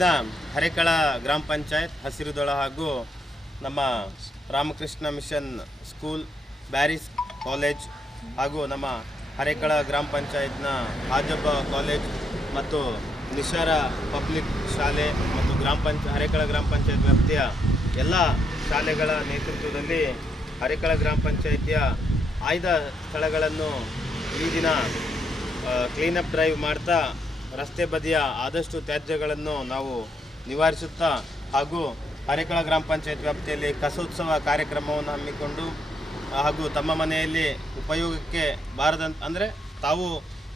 ದಿನ ಹರೇಕಳ ಗ್ರಾಮ ಪಂಚಾಯತ್ ಹಸಿರುದೊಳ ಹಾಗೂ ನಮ್ಮ Ramakrishna mission school, Bearys college ಹಾಗೂ ನಮ್ಮ ಹರೇಕಳ ಗ್ರಾಮ ಪಂಚಾಯತ್ನ ಹಾಜಬ್ಬ ಕಾಲೇಜ್ ಮತ್ತು ನಿಶಾರ ಪಬ್ಲಿಕ್ ಶಾಲೆ ಮತ್ತು ಹರೇಕಳ ಗ್ರಾಮ ಪಂಚಾಯತ್ ವ್ಯಾಪ್ತಿಯ ಎಲ್ಲ ಶಾಲೆಗಳ ನೇತೃತ್ವದಲ್ಲಿ ಹರೇಕಳ ಗ್ರಾಮ ಪಂಚಾಯತಿಯ ಆಯ್ದ ಸ್ಥಳಗಳನ್ನು ಈ ದಿನ ಕ್ಲೀನಪ್ ಡ್ರೈವ್ ಮಾಡ್ತಾ ರಸ್ತೆ ಬದಿಯ ಆದಷ್ಟು ತ್ಯಾಜ್ಯಗಳನ್ನು ನಾವು ನಿವಾರಿಸುತ್ತಾ ಹಾಗೂ ಹರೇಕಳ ಗ್ರಾಮ ಪಂಚಾಯತ್ ವ್ಯಾಪ್ತಿಯಲ್ಲಿ ಕಸೋತ್ಸವ ಕಾರ್ಯಕ್ರಮವನ್ನು ಹಮ್ಮಿಕೊಂಡು ಹಾಗೂ ತಮ್ಮ ಮನೆಯಲ್ಲಿ ಉಪಯೋಗಕ್ಕೆ ಬಾರದಂತ ತಾವು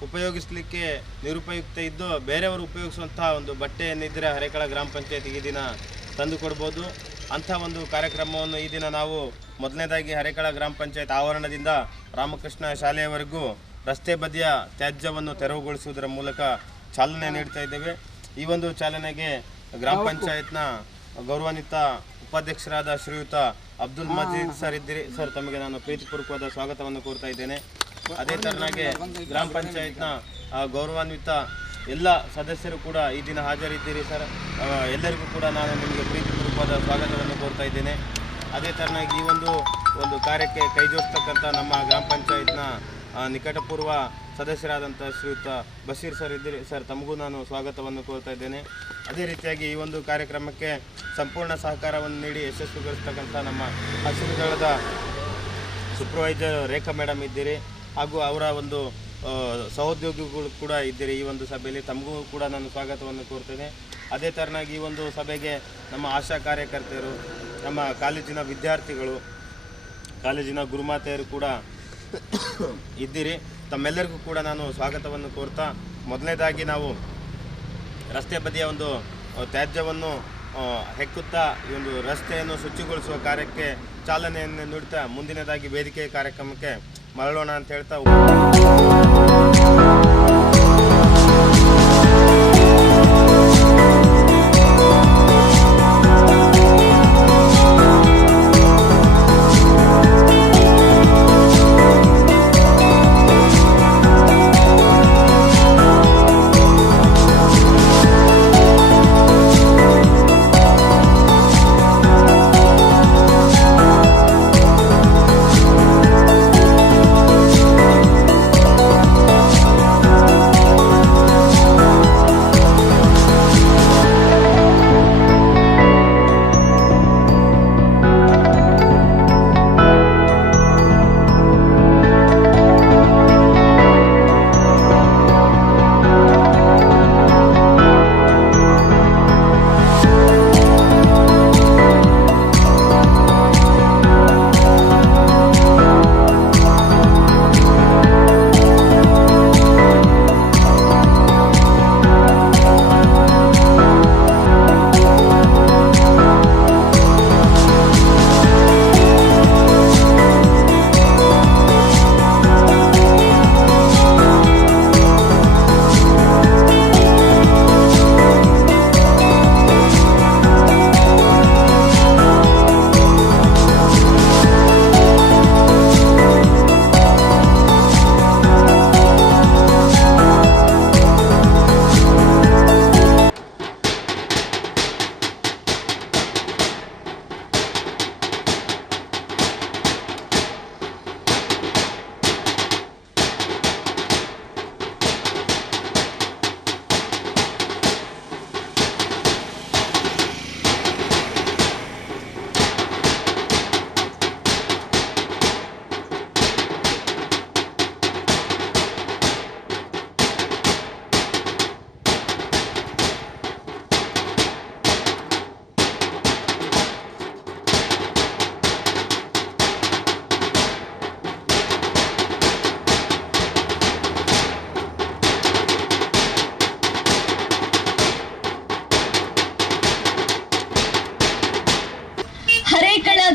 ಉಪಯೋಗಿಸಲಿಕ್ಕೆ ನಿರುಪಯುಕ್ತ ಇದ್ದು ಬೇರೆಯವರು ಉಪಯೋಗಿಸುವಂತಹ ಒಂದು ಬಟ್ಟೆ ಏನಿದ್ದರೆ ಹರೇಕಳ ಗ್ರಾಮ ಪಂಚಾಯತಿಗೆ ಈ ದಿನ ತಂದು ಕೊಡ್ಬೋದು. ಅಂಥ ಒಂದು ಕಾರ್ಯಕ್ರಮವನ್ನು ಈ ದಿನ ನಾವು ಮೊದಲನೇದಾಗಿ ಹರೇಕಳ ಗ್ರಾಮ ಪಂಚಾಯತ್ ಆವರಣದಿಂದ ರಾಮಕೃಷ್ಣ ಶಾಲೆಯವರೆಗೂ ರಸ್ತೆ ಬದಿಯ ತ್ಯಾಜ್ಯವನ್ನು ತೆರವುಗೊಳಿಸುವುದರ ಮೂಲಕ ಚಾಲನೆ ನೀಡ್ತಾ ಇದ್ದೇವೆ. ಈ ಒಂದು ಚಾಲನೆಗೆ ಗ್ರಾಮ ಪಂಚಾಯತ್ನ ಗೌರವಾನ್ವಿತ ಉಪಾಧ್ಯಕ್ಷರಾದ ಶ್ರೀಯುತ ಅಬ್ದುಲ್ ಮಜೀದ್ ಸರ್ ಇದ್ದೀರಿ. ಸರ್, ತಮಗೆ ನಾನು ಪ್ರೀತಿಪೂರ್ವಕವಾದ ಸ್ವಾಗತವನ್ನು ಕೋರ್ತಾ ಇದ್ದೇನೆ. ಅದೇ ಥರನಾಗಿ ಗ್ರಾಮ ಪಂಚಾಯತ್ನ ಗೌರವಾನ್ವಿತ ಎಲ್ಲ ಸದಸ್ಯರು ಕೂಡ ಈ ದಿನ ಹಾಜರಿದ್ದೀರಿ ಸರ್. ಎಲ್ಲರಿಗೂ ಕೂಡ ನಾನು ನಿಮಗೆ ಪ್ರೀತಿಪೂರ್ವಕವಾದ ಸ್ವಾಗತವನ್ನು ಕೋರ್ತಾ ಇದ್ದೇನೆ. ಅದೇ ಥರನಾಗಿ ಈ ಒಂದು ಕಾರ್ಯಕ್ಕೆ ಕೈಜೋಡಿಸ್ತಕ್ಕಂಥ ನಮ್ಮ ಗ್ರಾಮ ಪಂಚಾಯತ್ನ ನಿಕಟಪೂರ್ವ ಸದಸ್ಯರಾದಂಥ ಶ್ರೀಯುತ ಬಶೀರ್ ಸರ್ ಇದ್ದೀರಿ. ಸರ್, ತಮಗೂ ನಾನು ಸ್ವಾಗತವನ್ನು ಕೋರ್ತಾ ಇದ್ದೇನೆ. ಅದೇ ರೀತಿಯಾಗಿ ಈ ಒಂದು ಕಾರ್ಯಕ್ರಮಕ್ಕೆ ಸಂಪೂರ್ಣ ಸಹಕಾರವನ್ನು ನೀಡಿ ಯಶಸ್ವಿಗೊಳಿಸ್ತಕ್ಕಂಥ ನಮ್ಮ ಹಸಿರು ದಳದ ಸೂಪರ್ವೈಸರ್ ರೇಖಾ ಮೇಡಮ್ ಇದ್ದೀರಿ ಹಾಗೂ ಅವರ ಒಂದು ಸಹೋದ್ಯೋಗಿಗಳು ಕೂಡ ಇದ್ದೀರಿ. ಈ ಒಂದು ಸಭೆಯಲ್ಲಿ ತಮಗೂ ಕೂಡ ನಾನು ಸ್ವಾಗತವನ್ನು ಕೋರ್ತೇನೆ. ಅದೇ ಥರನಾಗಿ ಈ ಒಂದು ಸಭೆಗೆ ನಮ್ಮ ಆಶಾ ಕಾರ್ಯಕರ್ತೆಯರು, ನಮ್ಮ ಕಾಲೇಜಿನ ವಿದ್ಯಾರ್ಥಿಗಳು, ಕಾಲೇಜಿನ ಗುರುಮಾತೆಯರು ಕೂಡ ಇದ್ದೀರಿ. ತಮ್ಮೆಲ್ಲರಿಗೂ ಕೂಡ ನಾನು ಸ್ವಾಗತವನ್ನು ಕೋರ್ತಾ ಮೊದಲನೇದಾಗಿ ನಾವು ರಸ್ತೆ ಬದಿಯ ಒಂದು ತ್ಯಾಜ್ಯವನ್ನು ಹೆಕ್ಕುತ್ತಾ ಈ ಒಂದು ರಸ್ತೆಯನ್ನು ಶುಚಿಗೊಳಿಸುವ ಕಾರ್ಯಕ್ಕೆ ಚಾಲನೆಯನ್ನು ನೀಡುತ್ತಾ ಮುಂದಿನದಾಗಿ ವೇದಿಕೆ ಕಾರ್ಯಕ್ರಮಕ್ಕೆ ಮರಳೋಣ ಅಂತ ಹೇಳ್ತಾ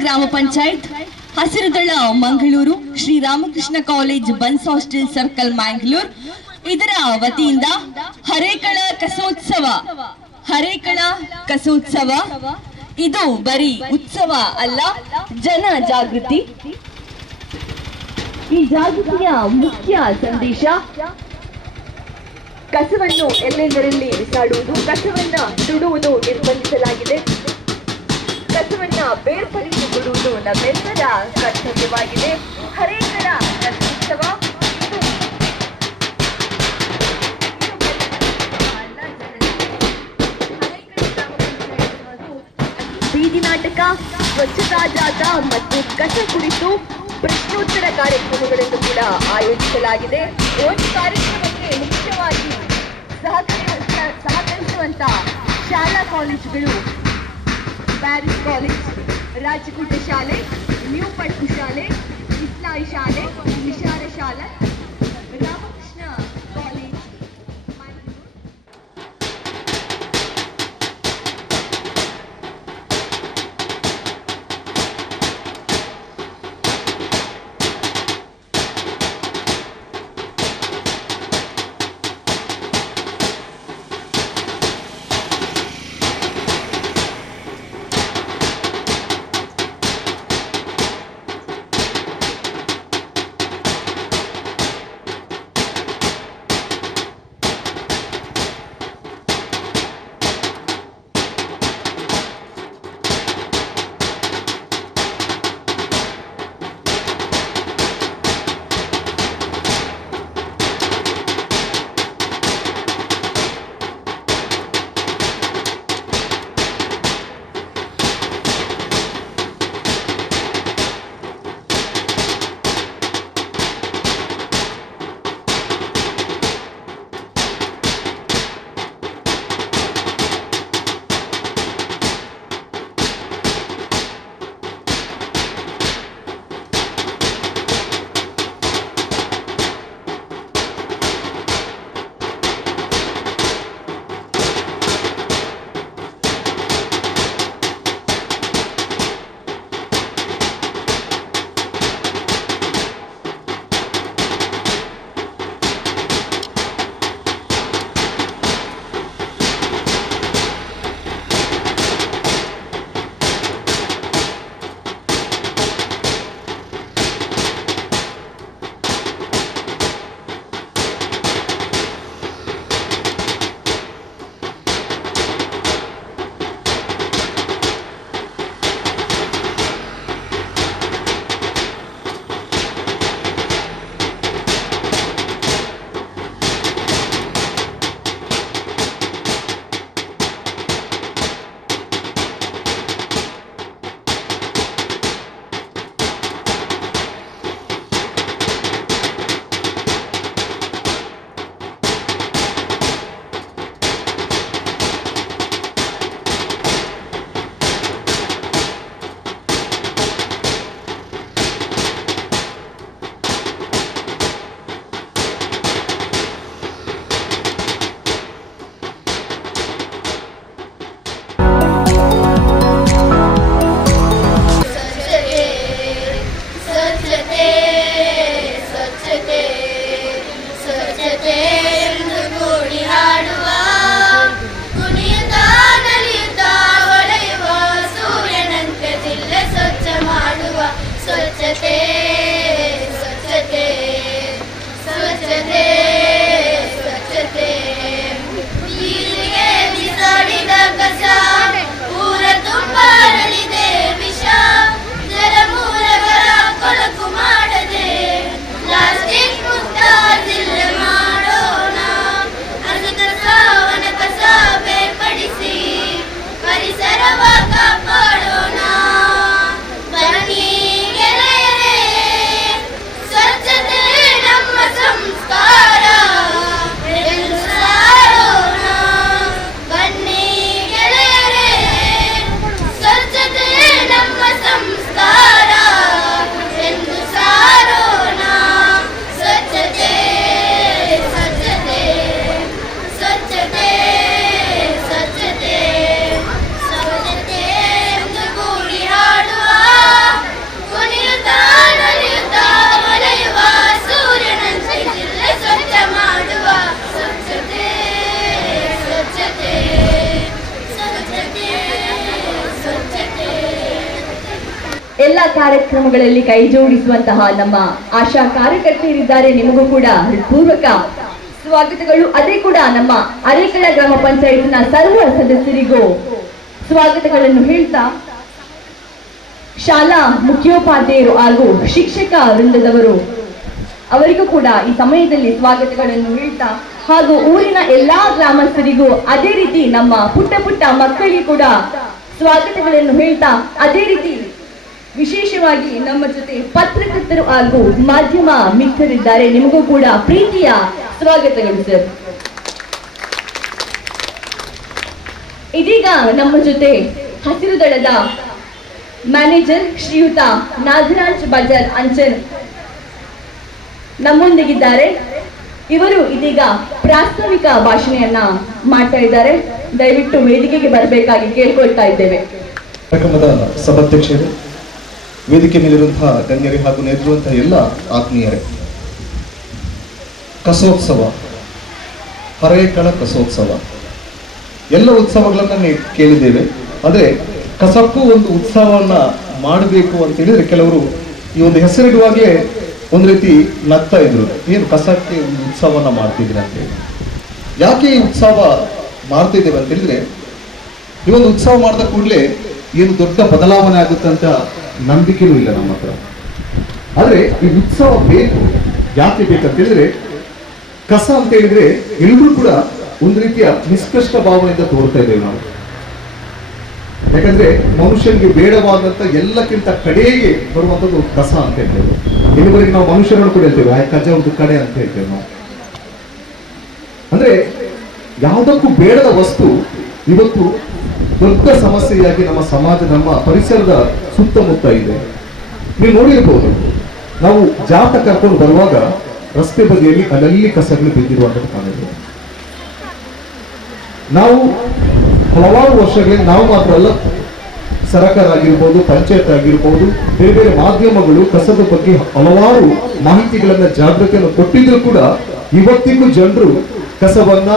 ಗ್ರಾಮ ಪಂಚಾಯತ್ ಹಸಿರುದಳ Mangaluru, Shri Ramakrishna college Bunts hostel circle Mangalore ಇದರ ವತಿಯಿಂದ ಹರೇಕಳ ಕಸೋತ್ಸವ ಇದು ಬರೀ ಉತ್ಸವ ಅಲ್ಲ, ಜನ ಜಾಗೃತಿ. ಈ ಜಾಗೃತಿಯ ಮುಖ್ಯ ಸಂದೇಶ ಕಸವನ್ನು ಎಲ್ಲೆಂದರಲ್ಲಿ ಬಿಸಾಡುವುದು, ಕಸವನ್ನ ಸುಡುವುದು ನಿರ್ಬಂಧಿಸಲಾಗಿದೆ. ಕಸವನ್ನ ಬೇರ್ಪಡಿಸಿ ಬಿಡುವುದು ನಮ್ಮೆಲ್ಲರ ಕರ್ತವ್ಯವಾಗಿದೆ. ಹರೇಕಳ ಕಸೋತ್ಸವ ಬೀದಿ ನಾಟಕ, ಸ್ವಚ್ಛತಾ ಜಾಥಾ ಮತ್ತು ಕಸ ಕುರಿತು ಪ್ರಶ್ನೋತ್ತರ ಕಾರ್ಯಕ್ರಮಗಳನ್ನು ಕೂಡ ಆಯೋಜಿಸಲಾಗಿದೆ. ಒಂದು ಕಾರ್ಯಕ್ರಮಕ್ಕೆ ಮುಖ್ಯವಾಗಿ ಸಹಕರಿಸುವಂತ ಶಾಲಾ ಕಾಲೇಜುಗಳು ಪ್ಯಾರಿಸ್ ಕಾಲೇಜ್, ರಾಜಕೂಟ ಶಾಲೆ, ನ್ಯೂ ಪಟ್ಟು ಶಾಲೆ, ಇಸ್ಲಾಯಿ ಶಾಲೆ, ವಿಶಾಲ ಶಾಲೆ, ರಾಮಕೃಷ್ಣ ಕಾಲೇಜ್, ಎಲ್ಲ ಕಾರ್ಯಕ್ರಮಗಳಲ್ಲಿ ಕೈ ಜೋಡಿಸುವಂತಹ ನಮ್ಮ ಆಶಾ ಕಾರ್ಯಕರ್ತೆಯರಿದ್ದಾರೆ. ನಿಮಗೂ ಕೂಡ ಹೃತ್ಪೂರ್ವಕ ಸ್ವಾಗತಗಳು. ಅದೇ ಕೂಡ ನಮ್ಮ ಅರೇಕಳ ಗ್ರಾಮ ಪಂಚಾಯತ್ನ ಸರ್ವ ಸದಸ್ಯರಿಗೂ ಸ್ವಾಗತಗಳನ್ನು ಹೇಳ್ತಾ, ಶಾಲಾ ಮುಖ್ಯೋಪಾಧ್ಯಾಯರು ಹಾಗೂ ಶಿಕ್ಷಕ ವೃಂದದವರು ಅವರಿಗೂ ಕೂಡ ಈ ಸಮಯದಲ್ಲಿ ಸ್ವಾಗತಗಳನ್ನು ಹೇಳ್ತಾ, ಹಾಗೂ ಊರಿನ ಎಲ್ಲಾ ಗ್ರಾಮಸ್ಥರಿಗೂ ಅದೇ ರೀತಿ ನಮ್ಮ ಪುಟ್ಟ ಪುಟ್ಟ ಮಕ್ಕಳಿಗೆ ಕೂಡ ಸ್ವಾಗತಗಳನ್ನು ಹೇಳ್ತಾ, ಅದೇ ರೀತಿ ವಿಶೇಷವಾಗಿ ನಮ್ಮ ಜೊತೆ ಪತ್ರಕರ್ತರು ಹಾಗೂ ಮಾಧ್ಯಮ ಮಿತ್ರರಿದ್ದಾರೆ. ನಿಮಗೂ ಕೂಡ ಪ್ರೀತಿಯ ಸ್ವಾಗತಗಳು ಸರ್. ಇದೀಗ ನಮ್ಮ ಜೊತೆ ಹಸಿರು ದಳದ ಮ್ಯಾನೇಜರ್ ಶ್ರೀಯುತ ನಾಗರಾಜ್ ಬಜಾರ್ ಅಂಚನ್ ನಮ್ಮೊಂದಿಗಿದ್ದಾರೆ. ಇವರು ಇದೀಗ ಪ್ರಾಸ್ತಾವಿಕ ಭಾಷಣೆಯನ್ನ ಮಾಡ್ತಾ ಇದ್ದಾರೆ. ದಯವಿಟ್ಟು ವೇದಿಕೆಗೆ ಬರಬೇಕಾಗಿ ಕೇಳ್ಕೊಳ್ತಾ ಇದ್ದೇವೆ. ಕಾರ್ಯಕ್ರಮದ ಸಭಾಧ್ಯಕ್ಷರೇ, ವೇದಿಕೆ ಮೇಲಿರುವಂತಹ ಗಣ್ಯರೇ ಹಾಗೂ ನೆರೆದಿರುವಂತಹ ಎಲ್ಲ ಆತ್ಮೀಯರೇ, ಕಸೋತ್ಸವ, ಹರೇಕಳ ಕಸೋತ್ಸವ, ಎಲ್ಲ ಉತ್ಸವಗಳನ್ನು ಕೇಳಿದ್ದೇವೆ. ಆದರೆ ಕಸಕ್ಕೂ ಒಂದು ಉತ್ಸವವನ್ನ ಮಾಡಬೇಕು ಅಂತ ಹೇಳಿದ್ರೆ ಕೆಲವರು ಈ ಒಂದು ಹೆಸರಿಡುವಾಗಲೇ ಒಂದು ರೀತಿ ನಗ್ತಾ ಇದ್ರು. ಏನು ಕಸಕ್ಕೆ ಒಂದು ಉತ್ಸವವನ್ನ ಮಾಡ್ತಿದ್ದೀರಾ ಅಂತ ಹೇಳಿ. ಯಾಕೆ ಈ ಉತ್ಸವ ಮಾಡ್ತಿದ್ದೇವೆ ಅಂತ ಹೇಳಿದ್ರೆ, ಈ ಒಂದು ಉತ್ಸವ ಮಾಡಿದ ಕೂಡಲೇ ಏನು ದೊಡ್ಡ ಬದಲಾವಣೆ ಆಗುತ್ತಂತ ನಂಬಿಕೆನೂ ಇಲ್ಲ ನಮ್ಮ ಹತ್ರ. ಆದರೆ ಈ ಉತ್ಸವ ಬೇಕು. ಯಾಕೆ ಬೇಕಂತ ಹೇಳಿದ್ರೆ, ಕಸ ಅಂತ ಹೇಳಿದ್ರೆ ಎಲ್ಲರೂ ಕೂಡ ಒಂದು ರೀತಿಯ ನಿಷ್ಕೃಷ್ಟ ಭಾವನೆಯಿಂದ ತೋರ್ತಾ ಇದ್ದೇವೆ ನಾವು. ಯಾಕಂದ್ರೆ ಮನುಷ್ಯನಿಗೆ ಬೇಡವಾದಂತ ಎಲ್ಲಕ್ಕಿಂತ ಕಡೆಗೆ ಬರುವಂತದ್ದು ಕಸ ಅಂತ ಹೇಳ್ತೇವೆ. ಇಲ್ಲಿವರೆಗೆ ನಾವು ಮನುಷ್ಯರನ್ನು ಕೂಡ ಹೇಳ್ತೇವೆ, ಆ ಕಜ ಒಂದು ಕಡೆ ಅಂತ ಹೇಳ್ತೇವೆ ನಾವು. ಅಂದ್ರೆ ಯಾವುದಕ್ಕೂ ಬೇಡದ ವಸ್ತು ಇವತ್ತು ದೊಡ್ಡ ಸಮಸ್ಯೆಯಾಗಿ ನಮ್ಮ ಸಮಾಜ, ನಮ್ಮ ಪರಿಸರದ ಸುತ್ತಮುತ್ತ ಇದೆ. ನೀವು ನೋಡಿರ್ಬೋದು, ನಾವು ಜಾತ ಕರ್ಕೊಂಡು ಬರುವಾಗ ರಸ್ತೆ ಬದಿಯಲ್ಲಿ ಅಲ್ಲಲ್ಲಿ ಕಸಗಳು ಬಿದ್ದಿರುವಂಥದ್ದು ಕಾಣಿದೆ. ನಾವು ಹಲವಾರು ವರ್ಷಗಳಲ್ಲಿ ನಾವು ಮಾತ್ರ ಅಲ್ಲ, ಸರ್ಕಾರ ಆಗಿರ್ಬೋದು, ಪಂಚಾಯತ್ ಆಗಿರ್ಬೋದು, ಬೇರೆ ಬೇರೆ ಮಾಧ್ಯಮಗಳು ಕಸದ ಬಗ್ಗೆ ಹಲವಾರು ಮಾಹಿತಿಗಳನ್ನ, ಜಾಗೃತಿಯನ್ನು ಕೊಟ್ಟಿದ್ರು ಕೂಡ ಇವತ್ತಿಗೂ ಜನರು ಕಸವನ್ನ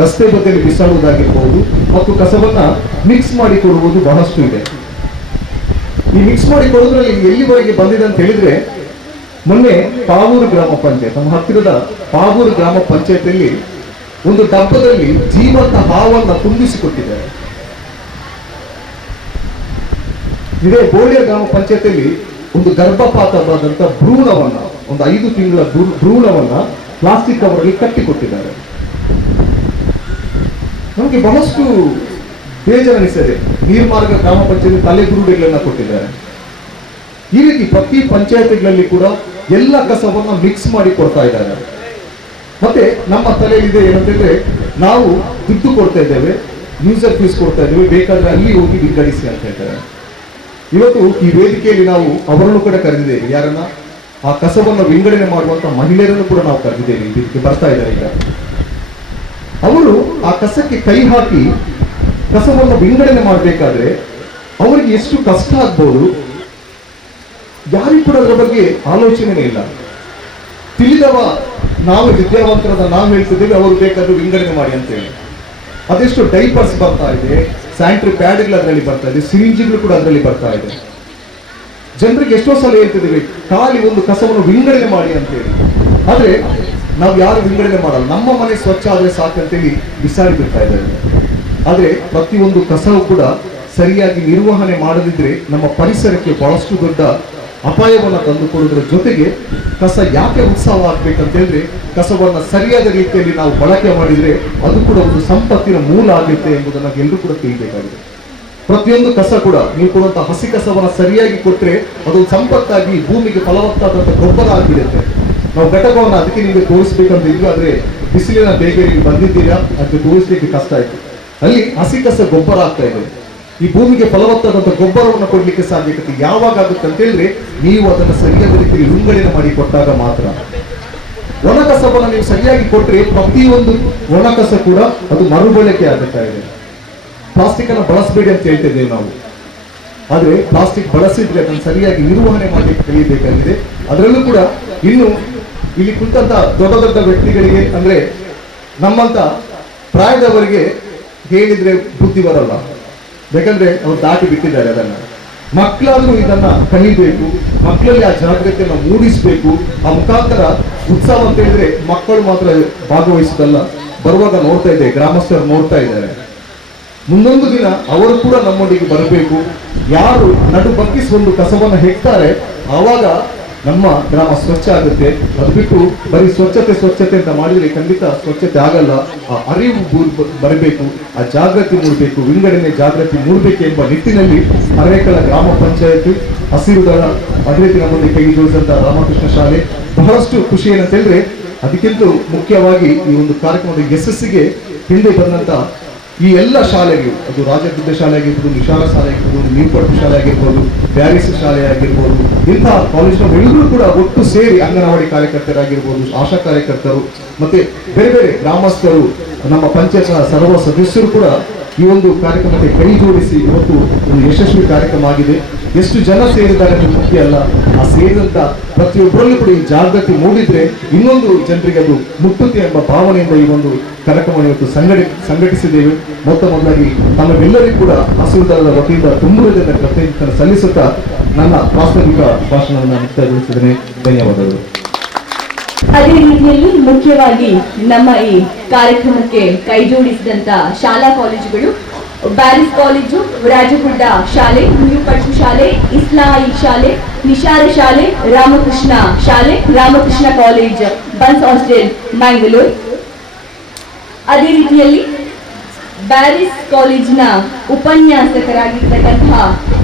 ರಸ್ತೆ ಬದಿಯಲ್ಲಿ ಬಿಸಾಡುವುದಾಗಿರ್ಬೋದು ಮತ್ತು ಕಸವನ್ನ ಮಿಕ್ಸ್ ಮಾಡಿ ಕೊಡುವುದು ಬಹಳಷ್ಟು ಇದೆ. ಈ ಮಿಕ್ಸ್ ಮಾಡಿ ಕೊಡೋದ್ರಲ್ಲಿ ಎಲ್ಲಿವರೆಗೆ ಬಂದಿದೆ ಅಂತ ಹೇಳಿದ್ರೆ, ಮೊನ್ನೆ ಪಾವೂರು ಗ್ರಾಮ ಪಂಚಾಯತ್, ನಮ್ಮ ಹತ್ತಿರದ ಪಾವೂರು ಗ್ರಾಮ ಪಂಚಾಯತಿಯಲ್ಲಿ ಒಂದು ಡಬ್ಬದಲ್ಲಿ ಜೀವಂತ ಹಾವನ್ನ ತುಂಬಿಸಿಕೊಟ್ಟಿದ್ದಾರೆ. ಇದೇ ಬೋಳಿಯ ಗ್ರಾಮ ಪಂಚಾಯತಿಯಲ್ಲಿ ಒಂದು ಗರ್ಭಪಾತವಾದಂತ ಭ್ರೂಣವನ್ನ, ಒಂದು 5 ತಿಂಗಳ ಭ್ರೂಣವನ್ನ ಪ್ಲಾಸ್ಟಿಕ್ ಕವರಲ್ಲಿ ಕಟ್ಟಿಕೊಟ್ಟಿದ್ದಾರೆ. ನಮಗೆ ಬಹಳಷ್ಟು ಬೇಜಾರನಿಸಿದೆ. ನೀರ್ಮಾರ್ಗ ಗ್ರಾಮ ಪಂಚಾಯತ್ ತಲೆಗುರುಡಿಗಳನ್ನ ಕೊಟ್ಟಿದ್ದಾರೆ. ಈ ರೀತಿ ಪ್ರತಿ ಪಂಚಾಯತಿಗಳಲ್ಲಿ ಕೂಡ ಎಲ್ಲ ಕಸವನ್ನ ಮಿಕ್ಸ್ ಮಾಡಿ ಕೊಡ್ತಾ ಇದ್ದಾರೆ. ಮತ್ತೆ ನಮ್ಮ ತಲೆಯಲ್ಲಿದೆ ಏನಂತಂದ್ರೆ, ನಾವು ದುಡ್ಡು ಕೊಡ್ತಾ ಇದ್ದೇವೆ, ಯೂಸರ್ ಫೀಸ್ ಕೊಡ್ತಾ ಇದ್ದೇವೆ, ಬೇಕಾದ್ರೆ ಅಲ್ಲಿ ಹೋಗಿ ವಿಂಗಡಿಸಿ ಅಂತ ಹೇಳ್ತಾರೆ. ಇವತ್ತು ಈ ವೇದಿಕೆಯಲ್ಲಿ ನಾವು ಅವರನ್ನು ಕೂಡ ಕರೆದಿದ್ದೇವೆ. ಯಾರನ್ನ? ಆ ಕಸವನ್ನು ವಿಂಗಡಣೆ ಮಾಡುವಂತ ಮಹಿಳೆಯರನ್ನು ಕೂಡ ನಾವು ಕರೆದಿದ್ದೇವೆ. ಇದಕ್ಕೆ ಬರ್ತಾ ಇದ್ದಾರೆ ಈಗ. ಅವರು ಆ ಕಸಕ್ಕೆ ಕೈ ಹಾಕಿ ಕಸವನ್ನು ವಿಂಗಡಣೆ ಮಾಡಬೇಕಾದ್ರೆ ಅವರಿಗೆ ಎಷ್ಟು ಕಷ್ಟ ಆಗ್ಬೋದು, ಯಾರಿಗೂ ಕೂಡ ಅದರ ಬಗ್ಗೆ ಆಲೋಚನೆ ಇಲ್ಲ. ತಿಳಿದವ ನಾವು, ವಿದ್ಯಾವಂತರಾದ ನಾವು ಹೇಳ್ತಿದ್ದೇವೆ, ಅವರು ಬೇಕಾದ್ರೂ ವಿಂಗಡಣೆ ಮಾಡಿ ಅಂತ ಹೇಳಿ. ಅದೆಷ್ಟು ಡೈಪರ್ಸ್ ಬರ್ತಾ ಇದೆ, ಸ್ಯಾನಿಟರಿ ಪ್ಯಾಡ್ಗಳು ಅದರಲ್ಲಿ ಬರ್ತಾ ಇದೆ, ಸಿರಿಂಜಿಗಳು ಕೂಡ ಅದರಲ್ಲಿ ಬರ್ತಾ ಇದೆ. ಜನರಿಗೆ ಎಷ್ಟೋ ಸಲ ಹೇಳ್ತಿದ್ದೇವೆ, ಖಾಲಿ ಒಂದು ಕಸವನ್ನು ವಿಂಗಡಣೆ ಮಾಡಿ ಅಂತ ಹೇಳಿ. ಆದ್ರೆ ನಾವು ಯಾರು ವಿಂಗಡಣೆ ಮಾಡಲ್ಲ. ನಮ್ಮ ಮನೆ ಸ್ವಚ್ಛ ಆದ್ರೆ ಸಾಕಂತೇಳಿ ಬಿಸಾಡಿ ಬಿಡ್ತಾ ಇದ್ದಾರೆ. ಆದ್ರೆ ಪ್ರತಿಯೊಂದು ಕಸವು ಕೂಡ ಸರಿಯಾಗಿ ನಿರ್ವಹಣೆ ಮಾಡದಿದ್ರೆ ನಮ್ಮ ಪರಿಸರಕ್ಕೆ ಬಹಳಷ್ಟು ದೊಡ್ಡ ಅಪಾಯವನ್ನು ತಂದುಕೊಡುವುದರ ಜೊತೆಗೆ, ಕಸ ಯಾಕೆ ಉತ್ಸವ ಆಗ್ಬೇಕಂತ ಹೇಳಿದ್ರೆ, ಕಸವನ್ನ ಸರಿಯಾದ ರೀತಿಯಲ್ಲಿ ನಾವು ಬಳಕೆ ಮಾಡಿದ್ರೆ ಅದು ಕೂಡ ಒಂದು ಸಂಪತ್ತಿನ ಮೂಲ ಆಗುತ್ತೆ ಎಂಬುದನ್ನು ಎಲ್ಲರೂ ಕೂಡ ತಿಳಿಬೇಕಾಗಿದೆ. ಪ್ರತಿಯೊಂದು ಕಸ ಕೂಡ ನೀವು ಕೊಡುವಂತಹ ಹಸಿ ಕಸವನ್ನ ಸರಿಯಾಗಿ ಕೊಟ್ಟರೆ ಅದು ಸಂಪತ್ತಾಗಿ ಭೂಮಿಗೆ ಫಲವತ್ತಾದಂತಹ ಗೊಬ್ಬರ ಆಗಿಬಿಡುತ್ತೆ. ನಾವು ಘಟಕವನ್ನು ಅದಕ್ಕೆ ನಿಮಗೆ ತೋರಿಸ್ಬೇಕಂತ ಇದ್ವಿ, ಆದ್ರೆ ಬಿಸಿಲಿನ ಬೇಗ ಇಲ್ಲಿ ಬಂದಿದ್ದೀರಾ, ಅದಕ್ಕೆ ತೋರಿಸ್ಲಿಕ್ಕೆ ಕಷ್ಟ ಆಯ್ತು. ಅಲ್ಲಿ ಹಸಿ ಕಸ ಗೊಬ್ಬರ ಆಗ್ತಾ ಇದೆ. ಈ ಭೂಮಿಗೆ ಫಲವತ್ತಾದಂತಹ ಗೊಬ್ಬರವನ್ನು ಕೊಡ್ಲಿಕ್ಕೆ ಸಾಧ್ಯತೆ ಯಾವಾಗ ಆಗುತ್ತೆ ಅಂತ ಹೇಳಿದ್ರೆ, ನೀವು ಅದನ್ನು ಸರಿಯಾದ ರೀತಿಯಲ್ಲಿ ವಿಂಗಡಣೆ ಮಾಡಿ ಕೊಟ್ಟಾಗ ಮಾತ್ರ. ಒಣ ಕಸವನ್ನು ನೀವು ಸರಿಯಾಗಿ ಕೊಟ್ಟರೆ ಪ್ರತಿಯೊಂದು ಒಣ ಕಸ ಕೂಡ ಅದು ಮರುಬಳಕೆ ಆಗುತ್ತಾ ಇದೆ. ಪ್ಲಾಸ್ಟಿಕ್ ಅನ್ನು ಬಳಸಬೇಡಿ ಅಂತ ಹೇಳ್ತಿದ್ದೇವೆ ನಾವು. ಆದ್ರೆ ಪ್ಲಾಸ್ಟಿಕ್ ಬಳಸಿದ್ರೆ ಅದನ್ನು ಸರಿಯಾಗಿ ನಿರ್ವಹಣೆ ಮಾಡಲಿಕ್ಕೆ ಕಲಿಯಬೇಕಾಗಿದೆ. ಅದರಲ್ಲೂ ಕೂಡ ಇನ್ನು ಇಲ್ಲಿ ಕುಳಿತಂತ ದೊಡ್ಡ ದೊಡ್ಡ ವ್ಯಕ್ತಿಗಳಿಗೆ, ಅಂದ್ರೆ ನಮ್ಮಂತ ಪ್ರಾಯದವರಿಗೆ ಹೇಳಿದ್ರೆ ಬುದ್ಧಿ ಬರಲ್ಲ. ಯಾಕಂದ್ರೆ ಅವ್ರು ದಾಟಿ ಬಿಟ್ಟಿದ್ದಾರೆ ಅದನ್ನ. ಮಕ್ಕಳಾದ್ರೂ ಇದನ್ನ ಕಲಿಬೇಕು, ಮಕ್ಕಳಲ್ಲಿ ಆ ಜಾಗೃತಿಯನ್ನು ಮೂಡಿಸಬೇಕು. ಆ ಮುಖಾಂತರ ಉತ್ಸವ ಅಂತ ಹೇಳಿದ್ರೆ ಮಕ್ಕಳು ಮಾತ್ರ ಭಾಗವಹಿಸೋದಲ್ಲ, ಬರುವಾಗ ನೋಡ್ತಾ ಇದ್ದೆ, ಗ್ರಾಮಸ್ಥರು ನೋಡ್ತಾ ಇದ್ದಾರೆ. ಮುಂದೊಂದು ದಿನ ಅವರು ಕೂಡ ನಮ್ಮೊಂದಿಗೆ ಬರಬೇಕು. ಯಾರು ನಡು ಬಗ್ಗಿಸಿ ಒಂದು ಕಸವನ್ನು ಹೆಕ್ತಾರೆ, ಆವಾಗ ನಮ್ಮ ಗ್ರಾಮ ಸ್ವಚ್ಛ ಆಗುತ್ತೆ. ಅದು ಬಿಟ್ಟು ಬರೀ ಸ್ವಚ್ಛತೆ ಅಂತ ಮಾಡಿದ್ರೆ ಖಂಡಿತ ಸ್ವಚ್ಛತೆ ಆಗಲ್ಲ. ಆ ಅರಿವು ಬರಬೇಕು, ಆ ಜಾಗೃತಿ ಮೂಡಬೇಕು, ವಿಂಗಡಣೆ ಜಾಗೃತಿ ಮೂಡಬೇಕು ಎಂಬ ನಿಟ್ಟಿನಲ್ಲಿ ಹರೇಕಳ ಗ್ರಾಮ ಪಂಚಾಯತ್, ಹಸಿರು ದಳ, ಅದೇ ರೀತಿ ನಮ್ಮಲ್ಲಿ ಕೈ ಜೋಡಿಸಿದಂತ ರಾಮಕೃಷ್ಣ ಶಾಲೆ ಬಹಳಷ್ಟು ಖುಷಿ ಏನಂತ ಹೇಳಿದ್ರೆ, ಅದಕ್ಕಿಂತ ಮುಖ್ಯವಾಗಿ ಈ ಒಂದು ಕಾರ್ಯಕ್ರಮದ ಯಶಸ್ಸಿಗೆ ಹಿಂದೆ ಬಂದಂತ ಈ ಎಲ್ಲ ಶಾಲೆಗಳು, ಅದು ರಾಜಗುಡ್ಡ ಶಾಲೆ ಆಗಿರ್ಬೋದು, ನಿಶಾಲ ಶಾಲೆ ಆಗಿರ್ಬೋದು, ನೀರ್ಪಟ್ಟು ಶಾಲೆ ಆಗಿರ್ಬೋದು, ಬ್ಯಾರಿಸ್ ಶಾಲೆ ಆಗಿರ್ಬೋದು, ಇಂತಹ ಕಾಲೇಜಿನವರೆಲ್ಲರೂ ಕೂಡ ಒಟ್ಟು ಸೇರಿ ಅಂಗನವಾಡಿ ಕಾರ್ಯಕರ್ತರಾಗಿರ್ಬೋದು, ಆಶಾ ಕಾರ್ಯಕರ್ತರು ಮತ್ತೆ ಬೇರೆ ಬೇರೆ ಗ್ರಾಮಸ್ಥರು, ನಮ್ಮ ಪಂಚಾಯತ್ನ ಸರ್ವ ಸದಸ್ಯರು ಕೂಡ ಈ ಒಂದು ಕಾರ್ಯಕ್ರಮಕ್ಕೆ ಕೈ ಜೋಡಿಸಿ ಇವತ್ತು ಒಂದು ಯಶಸ್ವಿ ಕಾರ್ಯಕ್ರಮ ಆಗಿದೆ. ಎಷ್ಟು ಜನ ಸೇರಿದ್ದಾರೆ ಅಂತ ಮುಖ್ಯ ಅಲ್ಲ, ಆ ಸೇರಿದಂತ ಪ್ರತಿಯೊಬ್ಬರಲ್ಲೂ ಕೂಡ ಈ ಜಾಗೃತಿ ಮೂಡಿದ್ರೆ ಇನ್ನೊಂದು ಜನರಿಗೆ ಅದು ಮುಟ್ಟುತ್ತೆ ಎಂಬ ಭಾವನೆಯಿಂದ ಈ ಒಂದು ಕಾರ್ಯಕ್ರಮ ಇವತ್ತು ಸಂಘಟಿಸಿದ್ದೇವೆ. ಮೊದಲಾಗಿ ತಮ್ಮೆಲ್ಲರಿಗೂ ಕೂಡ ಹಸಿರು ದಳದ ವತಿಯಿಂದ ತುಂಬ ಕೃತಜ್ಞತೆ ಸಲ್ಲಿಸುತ್ತಾ ನನ್ನ ಪ್ರಾಸ್ತಾವಿಕ ಭಾಷಣವನ್ನು ಮುಕ್ತಾಯಗೊಳಿಸಿದ್ದೇನೆ. ಧನ್ಯವಾದಗಳು. ಅದೇ ರೀತಿಯಲ್ಲಿ ಮುಖ್ಯವಾಗಿ ನಮ್ಮ ಈ ಕಾರ್ಯಕ್ರಮಕ್ಕೆ ಕೈ ಜೋಡಿಸಿದಂತ ಶಾಲಾ ಕಾಲೇಜುಗಳು, ಬ್ಯಾರಿಸ್ ಕಾಲೇಜು, ರಾಜಗುಡ್ಡ ಶಾಲೆ, ನೀರುಪಟ್ಟು ಶಾಲೆ, ಇಸ್ಲಾಯಿ ಶಾಲೆ, ನಿಶಾರ ಶಾಲೆ, ರಾಮಕೃಷ್ಣ ಶಾಲೆ, ರಾಮಕೃಷ್ಣ ಕಾಲೇಜ್, ಬನ್ಸ್ ಹಾಸ್ಟೆಲ್, ಮ್ಯಾಂಗ್ಳೂರ್. ಅದೇ ರೀತಿಯಲ್ಲಿ ಬ್ಯಾರಿಸ್ ಕಾಲೇಜಿನ ಉಪನ್ಯಾಸಕರಾಗಿರ್ತಕ್ಕಂತಹ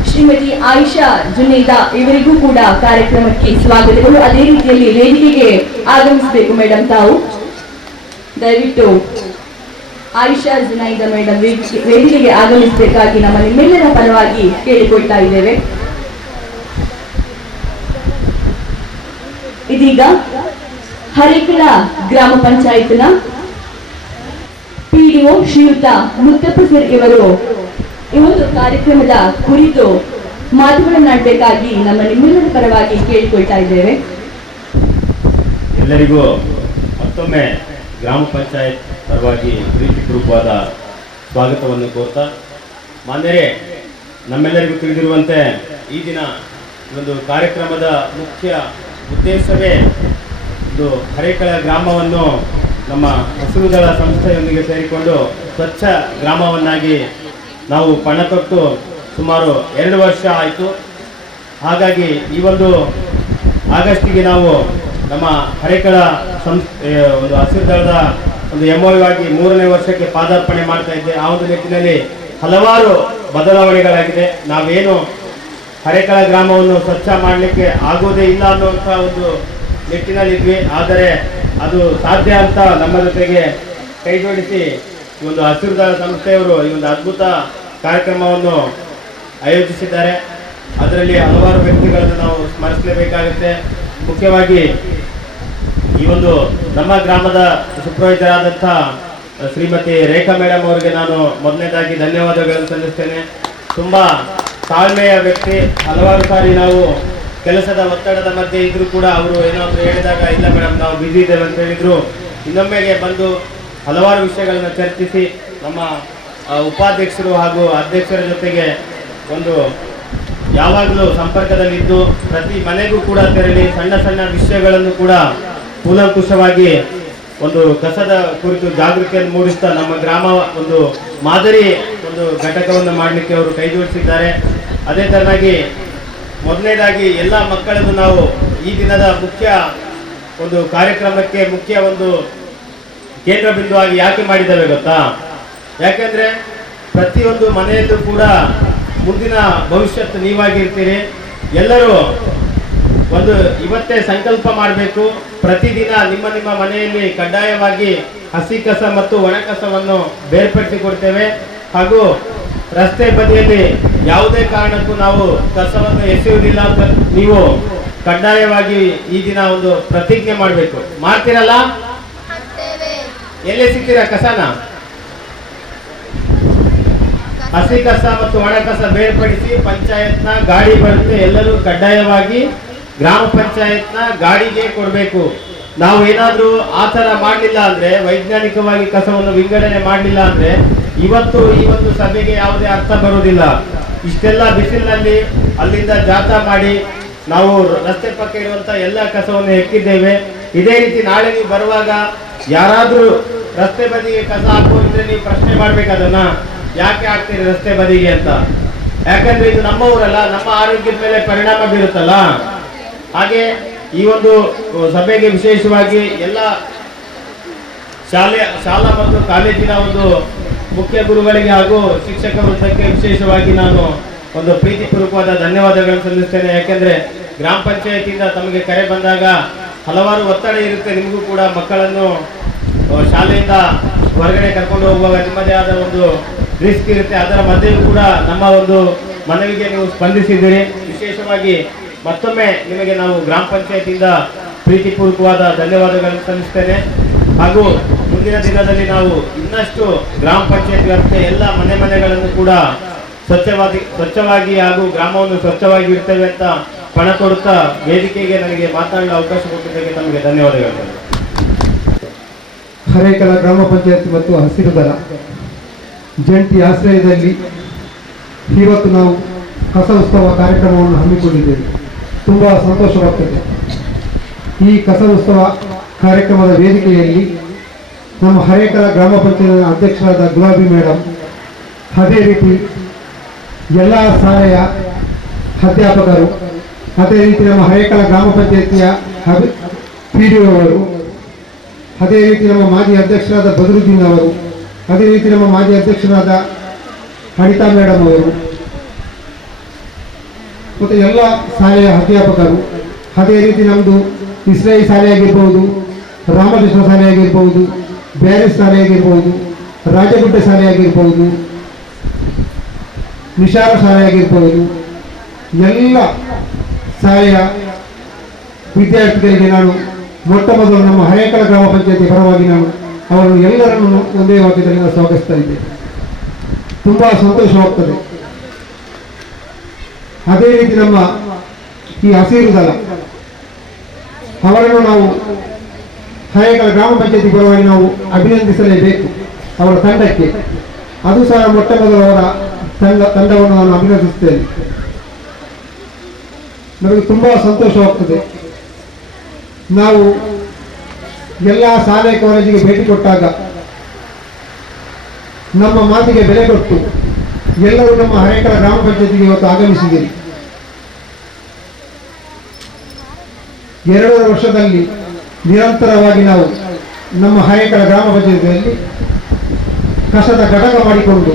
ಶ್ರೀಮತಿ ಆಯಿಷಾ ಜುನೇದಾ ಇವರಿಗೂ ಕೂಡ ಕಾರ್ಯಕ್ರಮಕ್ಕೆ ಸ್ವಾಗತಗಳು. ಅದೇ ರೀತಿಯಲ್ಲಿ ವೇದಿಕೆಗೆ ಆಗಮಿಸಬೇಕು ಮೇಡಮ್. ತಾವು ದಯವಿಟ್ಟು ಆಯಿಷಾ ಜುನೈದಾ ಮೇಡಮ್ ವೇದಿಕೆಗೆ ಆಗಮಿಸಬೇಕಾಗಿ ನಮ್ಮ ನಿಮ್ಮೆಲ್ಲರ ಪರವಾಗಿ ಕೇಳಿಕೊಳ್ತಾ ಇದ್ದೇವೆ. ಇದೀಗ ಹರೇಕಳ ಗ್ರಾಮ ಪಂಚಾಯತ್ನ ಪಿಡಿಒ ಶ್ರೀಯುತ ಮುತ್ತಪ್ಪ ಸರ್ ಇವರು ಈ ಒಂದು ಕಾರ್ಯಕ್ರಮದ ಕುರಿತು ಮಾತುಗಳನ್ನಾಡಬೇಕಾಗಿ ನಮ್ಮ ನಿಮ್ಮೆಲ್ಲರ ಪರವಾಗಿ ಕೇಳಿಕೊಳ್ತಾ ಇದ್ದೇವೆ. ಎಲ್ಲರಿಗೂ ಮತ್ತೊಮ್ಮೆ ಗ್ರಾಮ ಪಂಚಾಯತ್ ಪರವಾಗಿ ಪ್ರೀತಿಪೂರ್ವಕವಾದ ಸ್ವಾಗತವನ್ನು ಕೋರ್ತಾ, ಮಾನ್ಯರೇ, ನಮ್ಮೆಲ್ಲರಿಗೂ ತಿಳಿದಿರುವಂತೆ ಈ ದಿನ ಒಂದು ಕಾರ್ಯಕ್ರಮದ ಮುಖ್ಯ ಉದ್ದೇಶವೇ ಒಂದು ಹರೇಕಳ ಗ್ರಾಮವನ್ನು ನಮ್ಮ ಹಸಿರು ದಳ ಸಂಸ್ಥೆಯೊಂದಿಗೆ ಸೇರಿಕೊಂಡು ಸ್ವಚ್ಛ ಗ್ರಾಮವನ್ನಾಗಿ ನಾವು ಪಣ ತೊಟ್ಟು ಸುಮಾರು 2 ವರ್ಷ ಆಯಿತು. ಹಾಗಾಗಿ ಈ ಒಂದು ಆಗಸ್ಟಿಗೆ ನಾವು ನಮ್ಮ ಹರೇಕಳ ಒಂದು ಹಸಿರು ದಳದ ಒಂದು MOU 3ನೇ ವರ್ಷಕ್ಕೆ ಪಾದಾರ್ಪಣೆ ಮಾಡ್ತಾ ಇದ್ದೆ. ಆ ಒಂದು ನಿಟ್ಟಿನಲ್ಲಿ ಹಲವಾರು ಬದಲಾವಣೆಗಳಾಗಿದೆ. ನಾವೇನು ಹರೇಕಳ ಗ್ರಾಮವನ್ನು ಸ್ವಚ್ಛ ಮಾಡಲಿಕ್ಕೆ ಆಗೋದೇ ಇಲ್ಲ ಅನ್ನುವಂಥ ಒಂದು ನಿಟ್ಟಿನಲ್ಲಿದ್ವಿ. ಆದರೆ ಅದು ಸಾಧ್ಯ ಅಂತ ನಮ್ಮ ಜೊತೆಗೆ ಕೈ ಜೋಡಿಸಿ ಈ ಒಂದು ಹಸಿರು ದಳ ಸಂಸ್ಥೆಯವರು ಈ ಒಂದು ಅದ್ಭುತ ಕಾರ್ಯಕ್ರಮವನ್ನು ಆಯೋಜಿಸಿದ್ದಾರೆ. ಅದರಲ್ಲಿ ಹಲವಾರು ವ್ಯಕ್ತಿಗಳನ್ನು ನಾವು ಸ್ಮರಿಸಲೇಬೇಕಾಗುತ್ತೆ. ಮುಖ್ಯವಾಗಿ ಈ ಒಂದು ನಮ್ಮ ಗ್ರಾಮದ ಸೂಪರ್ವೈಸರ್ ಆದಂಥ ಶ್ರೀಮತಿ ರೇಖಾ ಮೇಡಮ್ ಅವರಿಗೆ ನಾನು ಮೊದಲನೇದಾಗಿ ಧನ್ಯವಾದಗಳನ್ನು ಸಲ್ಲಿಸ್ತೇನೆ. ತುಂಬ ತಾಳ್ಮೆಯ ವ್ಯಕ್ತಿ. ಹಲವಾರು ಸಾರಿ ನಾವು ಕೆಲಸದ ಒತ್ತಡದ ಮಧ್ಯೆ ಇದ್ರೂ ಕೂಡ ಅವರು ಏನಾದರೂ ಹೇಳಿದಾಗ ಇಲ್ಲ ಮೇಡಮ್ ನಾವು ಬ್ಯುಸಿ ಇದ್ದೇವೆ ಅಂತ ಹೇಳಿದ್ರು, ಇನ್ನೊಮ್ಮೆಗೆ ಬಂದು ಹಲವಾರು ವಿಷಯಗಳನ್ನು ಚರ್ಚಿಸಿ ನಮ್ಮ ಉಪಾಧ್ಯಕ್ಷರು ಹಾಗೂ ಅಧ್ಯಕ್ಷರ ಜೊತೆಗೆ ಒಂದು ಯಾವಾಗಲೂ ಸಂಪರ್ಕದಲ್ಲಿದ್ದು ಪ್ರತಿ ಮನೆಗೂ ಕೂಡ ತೆರಳಿ ಸಣ್ಣ ಸಣ್ಣ ವಿಷಯಗಳನ್ನು ಕೂಡ ಕೂಲಂಕುಷವಾಗಿ ಒಂದು ಕಸದ ಕುರಿತು ಜಾಗೃತಿಯನ್ನು ಮೂಡಿಸ್ತಾ ನಮ್ಮ ಗ್ರಾಮ ಒಂದು ಮಾದರಿ ಒಂದು ಘಟಕವನ್ನು ಮಾಡಲಿಕ್ಕೆ ಅವರು ಕೈ ಜೋಡಿಸಿದ್ದಾರೆ. ಅದೇ ತರನಾಗಿ ಮೊದಲನೇದಾಗಿ ಎಲ್ಲ ಮಕ್ಕಳನ್ನು ನಾವು ಈ ದಿನದ ಮುಖ್ಯ ಒಂದು ಕಾರ್ಯಕ್ರಮಕ್ಕೆ ಮುಖ್ಯ ಒಂದು ಕೇಂದ್ರ ಬಿಂದುವಾಗಿ ಯಾಕೆ ಮಾಡಿದ್ದೇವೆ ಗೊತ್ತಾ? ಯಾಕೆಂದರೆ ಪ್ರತಿಯೊಂದು ಮನೆಯಲ್ಲೂ ಕೂಡ ಮುಂದಿನ ಭವಿಷ್ಯತ್ತು ನೀವಾಗಿರ್ತೀರಿ. ಎಲ್ಲರೂ ಒಂದು ಇವತ್ತೇ ಸಂಕಲ್ಪ ಮಾಡಬೇಕು, ಪ್ರತಿದಿನ ನಿಮ್ಮ ನಿಮ್ಮ ಮನೆಯಲ್ಲಿ ಕಡ್ಡಾಯವಾಗಿ ಹಸಿ ಕಸ ಮತ್ತು ಒಣ ಕಸವನ್ನು ಬೇರ್ಪಡಿಸಿ ಕೊಡ್ತೇವೆ. ಹಾಗೂ ರಸ್ತೆ ಬದಿಯಲ್ಲಿ ಯಾವುದೇ ಕಾರಣಕ್ಕೂ ನಾವು ಕಸವನ್ನು ಎಸೆಯುವುದಿಲ್ಲ ಅಂತ ನೀವು ಕಡ್ಡಾಯವಾಗಿ ಈ ದಿನ ಒಂದು ಪ್ರತಿಜ್ಞೆ ಮಾಡಬೇಕು. ಮಾಡ್ತೀರಲ್ಲ? ಎಲ್ಲಿ ಸಿಗ್ತೀರಾ ಕಸನ? ಹಸಿ ಕಸ ಮತ್ತು ಒಣ ಕಸ ಬೇರ್ಪಡಿಸಿ ಪಂಚಾಯತ್ನ ಗಾಡಿ ಬರುತ್ತೆ, ಎಲ್ಲರೂ ಕಡ್ಡಾಯವಾಗಿ ಗ್ರಾಮ ಪಂಚಾಯತ್ನ ಗಾಡಿಗೆ ಕೊಡಬೇಕು. ನಾವು ಏನಾದರೂ ಆ ಥರ ಮಾಡಲಿಲ್ಲ ಅಂದರೆ, ವೈಜ್ಞಾನಿಕವಾಗಿ ಕಸವನ್ನು ವಿಂಗಡಣೆ ಮಾಡಲಿಲ್ಲ ಅಂದರೆ ಇವತ್ತು ಈ ಒಂದು ಸಭೆಗೆ ಯಾವುದೇ ಅರ್ಥ ಬರುವುದಿಲ್ಲ. ಇಷ್ಟೆಲ್ಲ ಬಿಸಿಲಿನಲ್ಲಿ ಅಲ್ಲಿಂದ ಜಾಥಾ ಮಾಡಿ ನಾವು ರಸ್ತೆ ಪಕ್ಕ ಇರುವಂಥ ಎಲ್ಲ ಕಸವನ್ನು ಎಕ್ಕಿದ್ದೇವೆ. ಇದೇ ರೀತಿ ನಾಳೆ ನೀವು ಬರುವಾಗ ಯಾರಾದರೂ ರಸ್ತೆ ಬದಿಗೆ ಕಸ ಹಾಕೋದಿದ್ರೆ ನೀವು ಪ್ರಶ್ನೆ ಮಾಡ್ಬೇಕು, ಅದನ್ನ ಯಾಕೆ ಹಾಕ್ತೀರಿ ರಸ್ತೆ ಬದಿಗೆ ಅಂತ. ಯಾಕಂದ್ರೆ ಇದು ನಮ್ಮ ಊರಲ್ಲ, ನಮ್ಮ ಆರೋಗ್ಯದ ಮೇಲೆ ಪರಿಣಾಮ ಬೀರುತ್ತಲ್ಲ. ಹಾಗೆ ಈ ಒಂದು ಸಭೆಗೆ ವಿಶೇಷವಾಗಿ ಎಲ್ಲ ಶಾಲಾ ಮತ್ತು ಕಾಲೇಜಿನ ಒಂದು ಮುಖ್ಯ ಗುರುಗಳಿಗೆ ಹಾಗೂ ಶಿಕ್ಷಕ ವೃಂದಕ್ಕೆ ವಿಶೇಷವಾಗಿ ನಾನು ಒಂದು ಪ್ರೀತಿಪೂರ್ವಕವಾದ ಧನ್ಯವಾದಗಳನ್ನು ಸಲ್ಲಿಸ್ತೇನೆ. ಯಾಕೆಂದ್ರೆ ಗ್ರಾಮ ಪಂಚಾಯತಿಯಿಂದ ತಮಗೆ ಕರೆ ಬಂದಾಗ ಹಲವಾರು ಒತ್ತಡ ಇರುತ್ತೆ. ನಿಮಗೂ ಕೂಡ ಮಕ್ಕಳನ್ನು ಶಾಲೆಯಿಂದ ಹೊರಗಡೆ ಕರ್ಕೊಂಡು ಹೋಗುವಾಗ ನಿಮ್ಮದೇ ಆದ ಒಂದು ರಿಸ್ಕ್ ಇರುತ್ತೆ. ಅದರ ಮಧ್ಯೆಯೂ ಕೂಡ ನಮ್ಮ ಒಂದು ಮನವಿಗೆ ನೀವು ಸ್ಪಂದಿಸಿದ್ದೀರಿ. ವಿಶೇಷವಾಗಿ ಮತ್ತೊಮ್ಮೆ ನಿಮಗೆ ನಾವು ಗ್ರಾಮ ಪಂಚಾಯತಿಯಿಂದ ಪ್ರೀತಿಪೂರ್ವಕವಾದ ಧನ್ಯವಾದಗಳನ್ನು ಸಲ್ಲಿಸ್ತೇನೆ. ಹಾಗೂ ಮುಂದಿನ ದಿನದಲ್ಲಿ ನಾವು ಇನ್ನಷ್ಟು ಗ್ರಾಮ ಪಂಚಾಯತ್ ವ್ಯಾಪ್ತಿಯ ಎಲ್ಲ ಮನೆಗಳನ್ನು ಕೂಡ ಸ್ವಚ್ಛವಾಗಿ ಹಾಗೂ ಗ್ರಾಮವನ್ನು ಸ್ವಚ್ಛವಾಗಿ ಇರ್ತೇವೆ ಅಂತ ಪಣ ತೊಡುತ್ತಾ ವೇದಿಕೆಗೆ ನನಗೆ ಮಾತನಾಡಲು ಅವಕಾಶ ಕೊಟ್ಟಿದ್ದಕ್ಕೆ ತಮಗೆ ಧನ್ಯವಾದಗಳು. ಹರೇಕಳ ಗ್ರಾಮ ಪಂಚಾಯತ್ ಮತ್ತು ಹಸಿರು ದಳ ಜಂಟಿ ಆಶ್ರಯದಲ್ಲಿ ಇವತ್ತು ನಾವು ಕಸ ಉತ್ಸವ ಕಾರ್ಯಕ್ರಮವನ್ನು ಹಮ್ಮಿಕೊಂಡಿದ್ದೇವೆ. ತುಂಬ ಸಂತೋಷವಾಗ್ತದೆ. ಈ ಕಸ ಉತ್ಸವ ಕಾರ್ಯಕ್ರಮದ ವೇದಿಕೆಯಲ್ಲಿ ನಮ್ಮ ಹರೇಕಳ ಗ್ರಾಮ ಪಂಚಾಯತ್ ಅಧ್ಯಕ್ಷರಾದ ಗುಲಾಬಿ ಮೇಡಮ್, ಅದೇ ರೀತಿ ಎಲ್ಲ ಶಾಲೆಯ ಅಧ್ಯಾಪಕರು, ಅದೇ ರೀತಿ ನಮ್ಮ ಹರೇಕಳ ಗ್ರಾಮ ಪಂಚಾಯತಿಯ PDO ಅವರು, ಅದೇ ರೀತಿ ನಮ್ಮ ಮಾಜಿ ಅಧ್ಯಕ್ಷರಾದ ಬದರುದ್ದೀನ್ ಅವರು, ಅದೇ ರೀತಿ ನಮ್ಮ ಮಾಜಿ ಅಧ್ಯಕ್ಷರಾದ ಅನಿತಾ ಮೇಡಮ್ ಅವರು ಮತ್ತು ಎಲ್ಲ ಶಾಲೆಯ ಅಧ್ಯಾಪಕರು, ಅದೇ ರೀತಿ ನಮ್ಮದು ಇಸ್ರಾಯಿ ಶಾಲೆ ಆಗಿರ್ಬೋದು, ರಾಮಕೃಷ್ಣ ಶಾಲೆ ಆಗಿರ್ಬೋದು, ಬ್ಯಾರಿಸ್ ಶಾಲೆ ಆಗಿರ್ಬೋದು, ರಾಜಗುಡ್ಡ ಶಾಲೆ ಆಗಿರ್ಬೋದು, ನಿಶಾರ ಶಾಲೆ ಆಗಿರ್ಬೋದು, ಎಲ್ಲ ಶಾಲೆಯ ವಿದ್ಯಾರ್ಥಿಗಳಿಗೆ ನಾನು ಮೊಟ್ಟ ಮೊದಲು ನಮ್ಮ ಹರೇಕಳ ಗ್ರಾಮ ಪಂಚಾಯತಿ ಪರವಾಗಿ ನಾನು ಅವರನ್ನು ಎಲ್ಲರನ್ನು ಒಂದೇ ವಾಕ್ಯದಲ್ಲಿ ಸ್ವಾಗತಿಸ್ತಾ ಇದ್ದೇನೆ. ತುಂಬ ಸಂತೋಷವಾಗ್ತದೆ. ಅದೇ ರೀತಿ ನಮ್ಮ ಈ ಹಸಿರು ದಳ ಅವರನ್ನು ನಾವು ಹರೇಕಳ ಗ್ರಾಮ ಪಂಚಾಯತಿ ಪರವಾಗಿ ನಾವು ಅಭಿನಂದಿಸಲೇಬೇಕು. ಅವರ ತಂಡಕ್ಕೆ ಅದು ಸಹ ಮೊಟ್ಟ ಮೊದಲು ಅವರ ತಂಡವನ್ನು ನಾನು ಅಭಿನಂದಿಸುತ್ತೇನೆ. ನಮಗೆ ತುಂಬ ಸಂತೋಷವಾಗ್ತದೆ. ನಾವು ಎಲ್ಲ ಶಾಲೆ ಕಾಲೇಜಿಗೆ ಭೇಟಿ ಕೊಟ್ಟಾಗ ನಮ್ಮ ಮಾತಿಗೆ ಬೆಲೆ ಕೊಟ್ಟು ಎಲ್ಲರೂ ನಮ್ಮ ಹರೇಕಳ ಗ್ರಾಮ ಪಂಚಾಯತಿಗೆ ಇವತ್ತು ಆಗಮಿಸಿದ್ದೀರಿ. 2 ವರ್ಷದಲ್ಲಿ ನಿರಂತರವಾಗಿ ನಾವು ನಮ್ಮ ಹರೇಕಳ ಗ್ರಾಮ ಪಂಚಾಯತಿಯಲ್ಲಿ ಕಸದ ಘಟಕ ಮಾಡಿಕೊಂಡು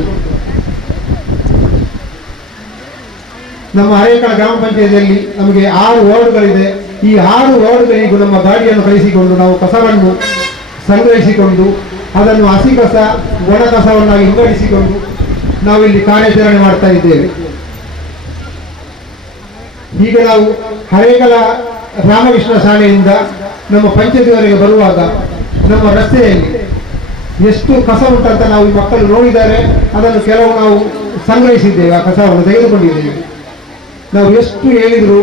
ನಮ್ಮ ಹರೇಕಳ ಗ್ರಾಮ ಪಂಚಾಯತಿಯಲ್ಲಿ ನಮಗೆ 6 ವಾರ್ಡ್ಗಳಿದೆ. ಈ 6 ವಾರ್ಡ್ಗಳಿಗೂ ನಮ್ಮ ಗಾಡಿಯನ್ನು ಕಳಿಸಿಕೊಂಡು ನಾವು ಕಸವನ್ನು ಸಂಗ್ರಹಿಸಿಕೊಂಡು ಅದನ್ನು ಹಸಿ ಕಸ ಒಣ ಕಸವನ್ನಾಗಿ ವಿಂಗಡಿಸಿಕೊಂಡು ನಾವು ಇಲ್ಲಿ ಕಾರ್ಯಾಚರಣೆ ಮಾಡ್ತಾ ಇದ್ದೇವೆ. ಈಗ ನಾವು ಹರೇಕಳ ರಾಮಕೃಷ್ಣ ಶಾಲೆಯಿಂದ ನಮ್ಮ ಪಂಚಾಯತಿವರೆಗೆ ಬರುವಾಗ ನಮ್ಮ ರಸ್ತೆಯಲ್ಲಿ ಎಷ್ಟು ಕಸ ಉಂಟಂತ ನಾವು ಈ ಮಕ್ಕಳು ನೋಡಿದ್ದಾರೆ. ಅದನ್ನು ಕೆಲವು ನಾವು ಸಂಗ್ರಹಿಸಿದ್ದೇವೆ, ಆ ಕಸವನ್ನು ತೆಗೆದುಕೊಂಡಿದ್ದೇವೆ. ನಾವು ಎಷ್ಟು ಹೇಳಿದರೂ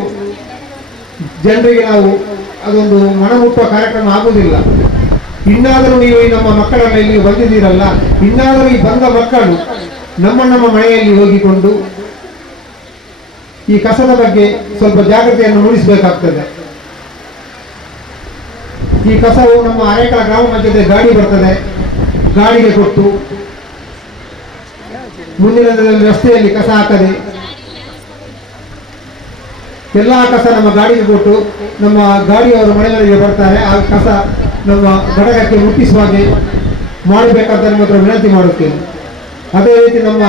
ಜನರಿಗೆ ನಾವು ಅದೊಂದು ಮನಮುಟ್ಟುವ ಕಾರ್ಯಕ್ರಮ ಆಗುವುದಿಲ್ಲ. ಇನ್ನಾದರೂ ನೀವು ಈ ನಮ್ಮ ಮಕ್ಕಳನ್ನ ಇಲ್ಲಿ ಬಂದಿದ್ದೀರಲ್ಲ, ಇನ್ನಾದರೂ ಈ ಬಂದ ಮಕ್ಕಳು ನಮ್ಮ ಮನೆಯಲ್ಲಿ ಹೋಗಿಕೊಂಡು ಈ ಕಸದ ಬಗ್ಗೆ ಸ್ವಲ್ಪ ಜಾಗೃತಿಯನ್ನು ಮೂಡಿಸಬೇಕಾಗ್ತದೆ. ಈ ಕಸವು ನಮ್ಮ ಹರೇಕಳ ಗ್ರಾಮ ಪಂಚಾಯತಿ ಗಾಡಿ ಬರ್ತದೆ, ಗಾಡಿಗೆ ಕೊಟ್ಟು ಮುಂದಿನ ದಿನದಲ್ಲಿ ರಸ್ತೆಯಲ್ಲಿ ಕಸ ಹಾಕದೆ ಎಲ್ಲ ಕಸ ನಮ್ಮ ಗಾಡಿಗೆ ಕೊಟ್ಟು ನಮ್ಮ ಗಾಡಿಯವರು ಮನೆಗಳಿಗೆ ಬರ್ತಾರೆ. ಆ ಕಸ ನಮ್ಮ ಘಟಕಕ್ಕೆ ಮುಟ್ಟಿಸುವ ಹಾಗೆ ಮಾಡಬೇಕಂತ ನಿಮ್ಮ ಹತ್ರ ವಿನಂತಿ ಮಾಡುತ್ತೇನೆ. ಅದೇ ರೀತಿ ನಮ್ಮ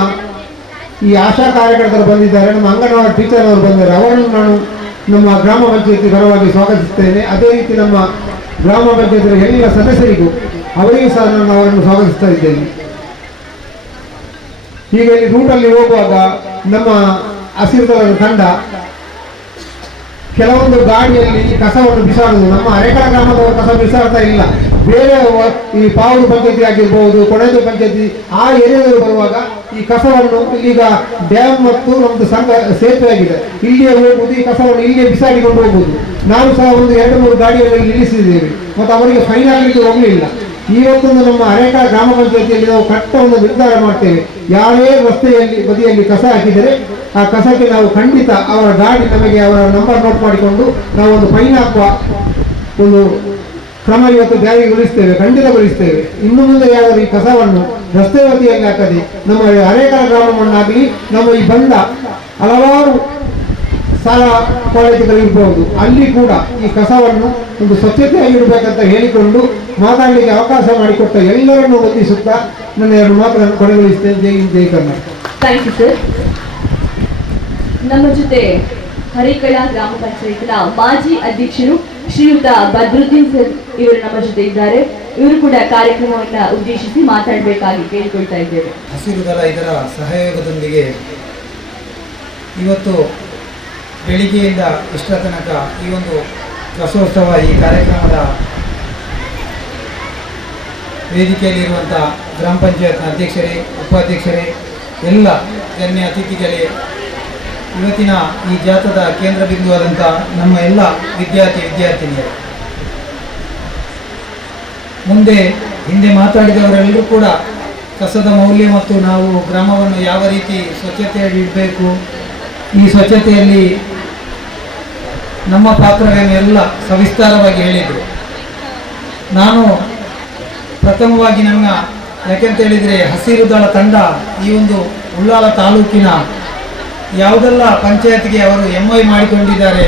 ಈ ಆಶಾ ಕಾರ್ಯಕರ್ತರು ಬಂದಿದ್ದಾರೆ, ನಮ್ಮ ಅಂಗನವಾಡಿ ಟೀಚರ್ ಅವರು ಬಂದಿದ್ದಾರೆ. ಅವರನ್ನು ನಾನು ನಮ್ಮ ಗ್ರಾಮ ಪಂಚಾಯತಿ ಪರವಾಗಿ ಸ್ವಾಗತಿಸ್ತೇನೆ. ಅದೇ ರೀತಿ ನಮ್ಮ ಗ್ರಾಮ ಪಂಚಾಯತಿಯ ಎಲ್ಲ ಸದಸ್ಯರಿಗೂ ಅವರಿಗೂ ಸಹ ನಾನು ಅವರನ್ನು ಸ್ವಾಗತಿಸ್ತಾ ಇದ್ದೇನೆ. ಈಗ ಈ ರೂಟಲ್ಲಿ ಹೋಗುವಾಗ ನಮ್ಮ ಹಸಿರು ದಳದ ತಂಡ ಕೆಲವೊಂದು ಗಾಡಿಯಲ್ಲಿ ಕಸವನ್ನು ಬಿಸಾಡುವುದು, ನಮ್ಮ ಹರೇಕಳ ಗ್ರಾಮದವರು ಕಸ ಬಿಸಾಡ್ತಾ ಇಲ್ಲ. ಬೇರೆ ಈ ಪಾವೂರು ಪಂಚಾಯತಿ ಆಗಿರ್ಬೋದು, ಕೊಣೆದು ಪಂಚಾಯತಿ ಆ ಏರಿಯಾದಲ್ಲಿ ಬರುವಾಗ ಈ ಕಸವನ್ನು ಈಗ ಡ್ಯಾಮ್ ಮತ್ತು ನಮ್ಮದು ಸಂಘ ಸೇತುವೆ ಆಗಿದೆ, ಇಲ್ಲಿಯೇ ಹೋಗುವುದು, ಈ ಕಸವನ್ನು ಇಲ್ಲಿಯೇ ಬಿಸಾಡಿಕೊಂಡು ಹೋಗುವುದು. ನಾವು ಸಹ ಒಂದು 2-3 ಗಾಡಿಯಲ್ಲಿ ನಿಲ್ಲಿಸಿದ್ದೇವೆ ಮತ್ತು ಅವರಿಗೆ ಫೈನ್ ಆಗಲಿಕ್ಕೆ ಹೋಗಲಿಲ್ಲ. ಇವತ್ತೊಂದು ನಮ್ಮ ಹರೇಕಳ ಗ್ರಾಮ ಪಂಚಾಯತಿಯಲ್ಲಿ ನಾವು ಕಟ್ಟ ಒಂದು ನಿರ್ಧಾರ ಮಾಡ್ತೇವೆ. ಯಾರೇ ರಸ್ತೆಯಲ್ಲಿ ಬದಿಯಲ್ಲಿ ಕಸ ಹಾಕಿದರೆ ಆ ಕಸಕ್ಕೆ ನಾವು ಖಂಡಿತ ಅವರ ಗಾಡಿ ನಮಗೆ ಅವರ ನಂಬರ್ ನೋಟ್ ಮಾಡಿಕೊಂಡು ನಾವು ಒಂದು ಫೈನ್ ಹಾಕುವ ಒಂದು ಕ್ರಮ ಇವತ್ತು ಜಾರಿಗೊಳಿಸ್ತೇವೆ, ಖಂಡಿತಗೊಳಿಸ್ತೇವೆ. ಇನ್ನು ಮುಂದೆ ಯಾರು ಈ ಕಸವನ್ನು ರಸ್ತೆ ಬದಿಯಲ್ಲಿ ಹಾಕದೆ ನಮ್ಮ ಹರೇಕಳ ಗ್ರಾಮವನ್ನಾಗಲಿ ನಮ್ಮ ಈ ಬಂದ ಹಲವಾರು ಶಾಲಾ ಕಾಲೇಜುಗಳಿರ್ಬೋದು ಅಲ್ಲಿ ಕೂಡ ಈ ಕಸವನ್ನು ಒಂದು ಸ್ವಚ್ಛತೆಯಾಗಿಡಬೇಕಂತ ಹೇಳಿಕೊಂಡು ಮಾತಾಡಲಿಕ್ಕೆ ಅವಕಾಶ ಮಾಡಿಕೊಟ್ಟ ಎಲ್ಲರನ್ನೂ ವಂದಿಸುತ್ತಾ ನನ್ನ 2 ಮಾತುಗಳನ್ನು ಕೊನೆಗೊಳಿಸ್ತೇನೆ. ಜೈ ಹಿಂದ್, ಜೈ ಕರ್ನಾಟಕ. Thank you sir. ನಮ್ಮ ಜೊತೆ ಹರೇಕಳ ಗ್ರಾಮ ಪಂಚಾಯತ್ನ ಮಾಜಿ ಅಧ್ಯಕ್ಷರು ಶ್ರೀಯುತ ಬದ್ರುದ್ದೀನ್ ಸರ್ ಇವರು ನಮ್ಮ ಜೊತೆ ಇದ್ದಾರೆ. ಇವರು ಕೂಡ ಕಾರ್ಯಕ್ರಮವನ್ನು ಉದ್ದೇಶಿಸಿ ಮಾತಾಡಬೇಕಾಗಿ ಕೇಳಿಕೊಳ್ತಾ ಇದ್ದೇವೆ. ಹಸಿರು ದಳ ಇದರ ಸಹಯೋಗದೊಂದಿಗೆ ಇವತ್ತು ಬೆಳಿಗ್ಗೆಯಿಂದ ಇಷ್ಟರ ತನಕ ಈ ಒಂದು ರಸೋತ್ಸವ ಈ ಕಾರ್ಯಕ್ರಮದ ವೇದಿಕೆಯಲ್ಲಿರುವಂಥ ಗ್ರಾಮ ಪಂಚಾಯತ್ನ ಅಧ್ಯಕ್ಷರೇ, ಉಪಾಧ್ಯಕ್ಷರೇ, ಎಲ್ಲ ಗಣ್ಯ ಅತಿಥಿಗಳೇ, ಇವತ್ತಿನ ಈ ಜಾಥಾದ ಕೇಂದ್ರ ಬಿಂದುವಾದಂಥ ನಮ್ಮ ಎಲ್ಲ ವಿದ್ಯಾರ್ಥಿನಿಯರು, ಹಿಂದೆ ಮಾತಾಡಿದವರೆಲ್ಲರೂ ಕೂಡ ಕಸದ ಮೌಲ್ಯ ಮತ್ತು ನಾವು ಗ್ರಾಮವನ್ನು ಯಾವ ರೀತಿ ಸ್ವಚ್ಛತೆಯಾಗಿ ಇಡಬೇಕು, ಈ ಸ್ವಚ್ಛತೆಯಲ್ಲಿ ನಮ್ಮ ಪಾತ್ರವೇನು ಎಲ್ಲ ಸವಿಸ್ತಾರವಾಗಿ ಹೇಳಿದರು. ನಾನು ಪ್ರಥಮವಾಗಿ ಯಾಕೆಂತ ಹೇಳಿದರೆ ಹಸಿರು ದಳ ತಂಡ ಈ ಒಂದು ಉಳ್ಳಾಲ ತಾಲೂಕಿನ ಯಾವುದೆಲ್ಲ ಪಂಚಾಯತ್ಗೆ ಅವರು MOU ಮಾಡಿಕೊಂಡಿದ್ದಾರೆ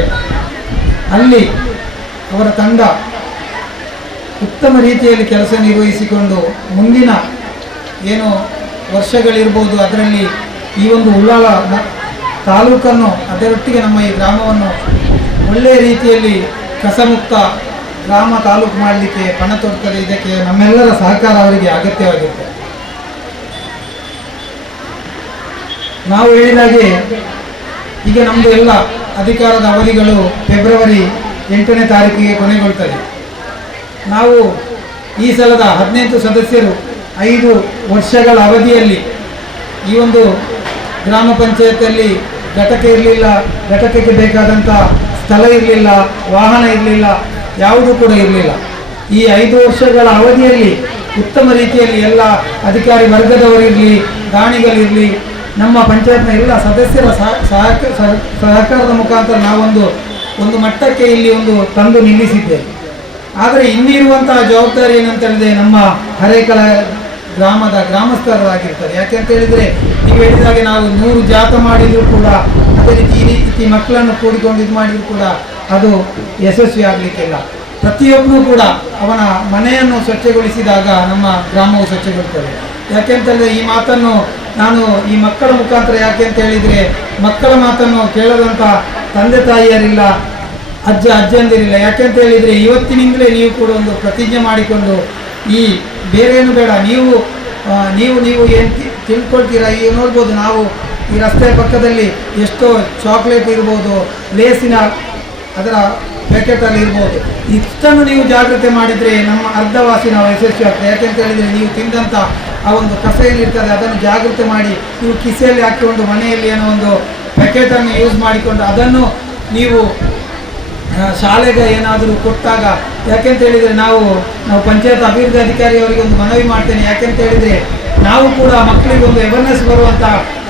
ಅಲ್ಲಿ ಅವರ ತಂಡ ಉತ್ತಮ ರೀತಿಯಲ್ಲಿ ಕೆಲಸ ನಿರ್ವಹಿಸಿಕೊಂಡು ಮುಂದಿನ ಏನು ವರ್ಷಗಳಿರ್ಬೋದು ಅದರಲ್ಲಿ ಈ ಒಂದು ಉಳ್ಳಾಲ ತಾಲೂಕನ್ನು ಅದರೊಟ್ಟಿಗೆ ನಮ್ಮ ಈ ಗ್ರಾಮವನ್ನು ಒಳ್ಳೆಯ ರೀತಿಯಲ್ಲಿ ಕಸಮುಕ್ತ ಗ್ರಾಮ ತಾಲೂಕು ಮಾಡಲಿಕ್ಕೆ ಪಣ ತೊಡ್ತದೆ. ಇದಕ್ಕೆ ನಮ್ಮೆಲ್ಲರ ಸಹಕಾರ ಅವರಿಗೆ ಅಗತ್ಯವಾಗಿರ್ತದೆ. ನಾವು ಹೇಳಿದಾಗೆ ಈಗ ನಮ್ಮದು ಎಲ್ಲ ಅಧಿಕಾರದ ಅವಧಿಗಳು ಫೆಬ್ರವರಿ 8ನೇ ತಾರೀಕಿಗೆ ಕೊನೆಗೊಳ್ತದೆ. ನಾವು ಈ ಸಲದ 18 ಸದಸ್ಯರು 5 ವರ್ಷಗಳ ಅವಧಿಯಲ್ಲಿ ಈ ಒಂದು ಗ್ರಾಮ ಪಂಚಾಯತಲ್ಲಿ ಘಟಕ ಇರಲಿಲ್ಲ, ಘಟಕಕ್ಕೆ ಬೇಕಾದಂಥ ಸ್ಥಳ ಇರಲಿಲ್ಲ, ವಾಹನ ಇರಲಿಲ್ಲ, ಯಾವುದೂ ಕೂಡ ಇರಲಿಲ್ಲ. ಈ 5 ವರ್ಷಗಳ ಅವಧಿಯಲ್ಲಿ ಉತ್ತಮ ರೀತಿಯಲ್ಲಿ ಎಲ್ಲ ಅಧಿಕಾರಿ ವರ್ಗದವರಿರಲಿ, ದಾನಿಗಳಿರಲಿ, ನಮ್ಮ ಪಂಚಾಯತ್ನ ಎಲ್ಲ ಸದಸ್ಯರ ಸಹಕಾರದ ಮುಖಾಂತರ ನಾವೊಂದು ಮಟ್ಟಕ್ಕೆ ಇಲ್ಲಿ ತಂದು ನಿಲ್ಲಿಸಿದ್ದೇವೆ. ಆದರೆ ಇನ್ನಿರುವಂತಹ ಜವಾಬ್ದಾರಿ ಏನಂತ ಹೇಳಿದ್ರೆ ನಮ್ಮ ಹರೇಕಳ ಗ್ರಾಮದ ಗ್ರಾಮಸ್ಥರಾಗಿರ್ತಾರೆ. ಯಾಕೆಂತ ಹೇಳಿದರೆ ನೀವು ಹೇಳಿದಾಗೆ ನಾವು 100 ಜಾಥಾ ಮಾಡಿದರೂ ಕೂಡ ಅದೇ ರೀತಿ ಈ ರೀತಿ ಮಕ್ಕಳನ್ನು ಕೂಡಿಕೊಂಡು ಇದು ಮಾಡಿದರೂ ಕೂಡ ಅದು ಯಶಸ್ವಿ ಆಗಲಿಕ್ಕಿಲ್ಲ. ಪ್ರತಿಯೊಬ್ಬರೂ ಕೂಡ ಅವನ ಮನೆಯನ್ನು ಸ್ವಚ್ಛಗೊಳಿಸಿದಾಗ ನಮ್ಮ ಗ್ರಾಮವು ಸ್ವಚ್ಛಗೊಳ್ತದೆ. ಯಾಕೆಂತಂದರೆ ಈ ಮಾತನ್ನು ನಾನು ಈ ಮಕ್ಕಳ ಮುಖಾಂತರ ಯಾಕೆಂತ ಹೇಳಿದರೆ ಮಕ್ಕಳ ಮಾತನ್ನು ಕೇಳದಂಥ ತಂದೆ ತಾಯಿಯರಿಲ್ಲ, ಅಜ್ಜಂದಿರಿಲ್ಲ. ಯಾಕೆಂತ ಹೇಳಿದರೆ ಇವತ್ತಿನಿಂದಲೇ ನೀವು ಕೂಡ ಒಂದು ಪ್ರತಿಜ್ಞೆ ಮಾಡಿಕೊಂಡು ಈ ಬೇರೇನು ಬೇಡ, ನೀವು ಏನು ತಿಳ್ಕೊಳ್ತೀರಾ. ಈಗ ನೋಡ್ಬೋದು ನಾವು ಈ ರಸ್ತೆಯ ಪಕ್ಕದಲ್ಲಿ ಎಷ್ಟೋ ಚಾಕ್ಲೇಟ್ ಇರ್ಬೋದು, ಲೇಸಿನ ಅದರ ಪ್ಯಾಕೆಟಲ್ಲಿ ಇರ್ಬೋದು, ಇಷ್ಟನ್ನು ನೀವು ಜಾಗ್ರತೆ ಮಾಡಿದರೆ ನಮ್ಮ ಅರ್ಧವಾಸಿ ನಾವು ಯಶಸ್ವಿ ಆಗ್ತದೆ. ಯಾಕೆಂತ ಹೇಳಿದರೆ ನೀವು ತಿಂದಂಥ ಆ ಒಂದು ಕಸ ಏನಿರ್ತದೆ ಅದನ್ನು ಜಾಗ್ರತೆ ಮಾಡಿ ನೀವು ಕಿಸೆಯಲ್ಲಿ ಹಾಕಿಕೊಂಡು ಮನೆಯಲ್ಲಿ ಏನೋ ಒಂದು ಪ್ಯಾಕೆಟನ್ನು ಯೂಸ್ ಮಾಡಿಕೊಂಡು ಅದನ್ನು ನೀವು ಶಾಲೆಗೆ ಏನಾದರೂ ಕೊಟ್ಟಾಗ, ಯಾಕೆಂತ ಹೇಳಿದರೆ ನಾವು ಪಂಚಾಯತ್ ಅಭಿವೃದ್ಧಿ ಅಧಿಕಾರಿಯವರಿಗೆ ಒಂದು ಮನವಿ ಮಾಡ್ತೇನೆ. ಯಾಕೆಂತ ಹೇಳಿದರೆ ನಾವು ಕೂಡ ಮಕ್ಕಳಿಗೆ ಒಂದು ಅವೇರ್ನೆಸ್ ಬರುವಂಥ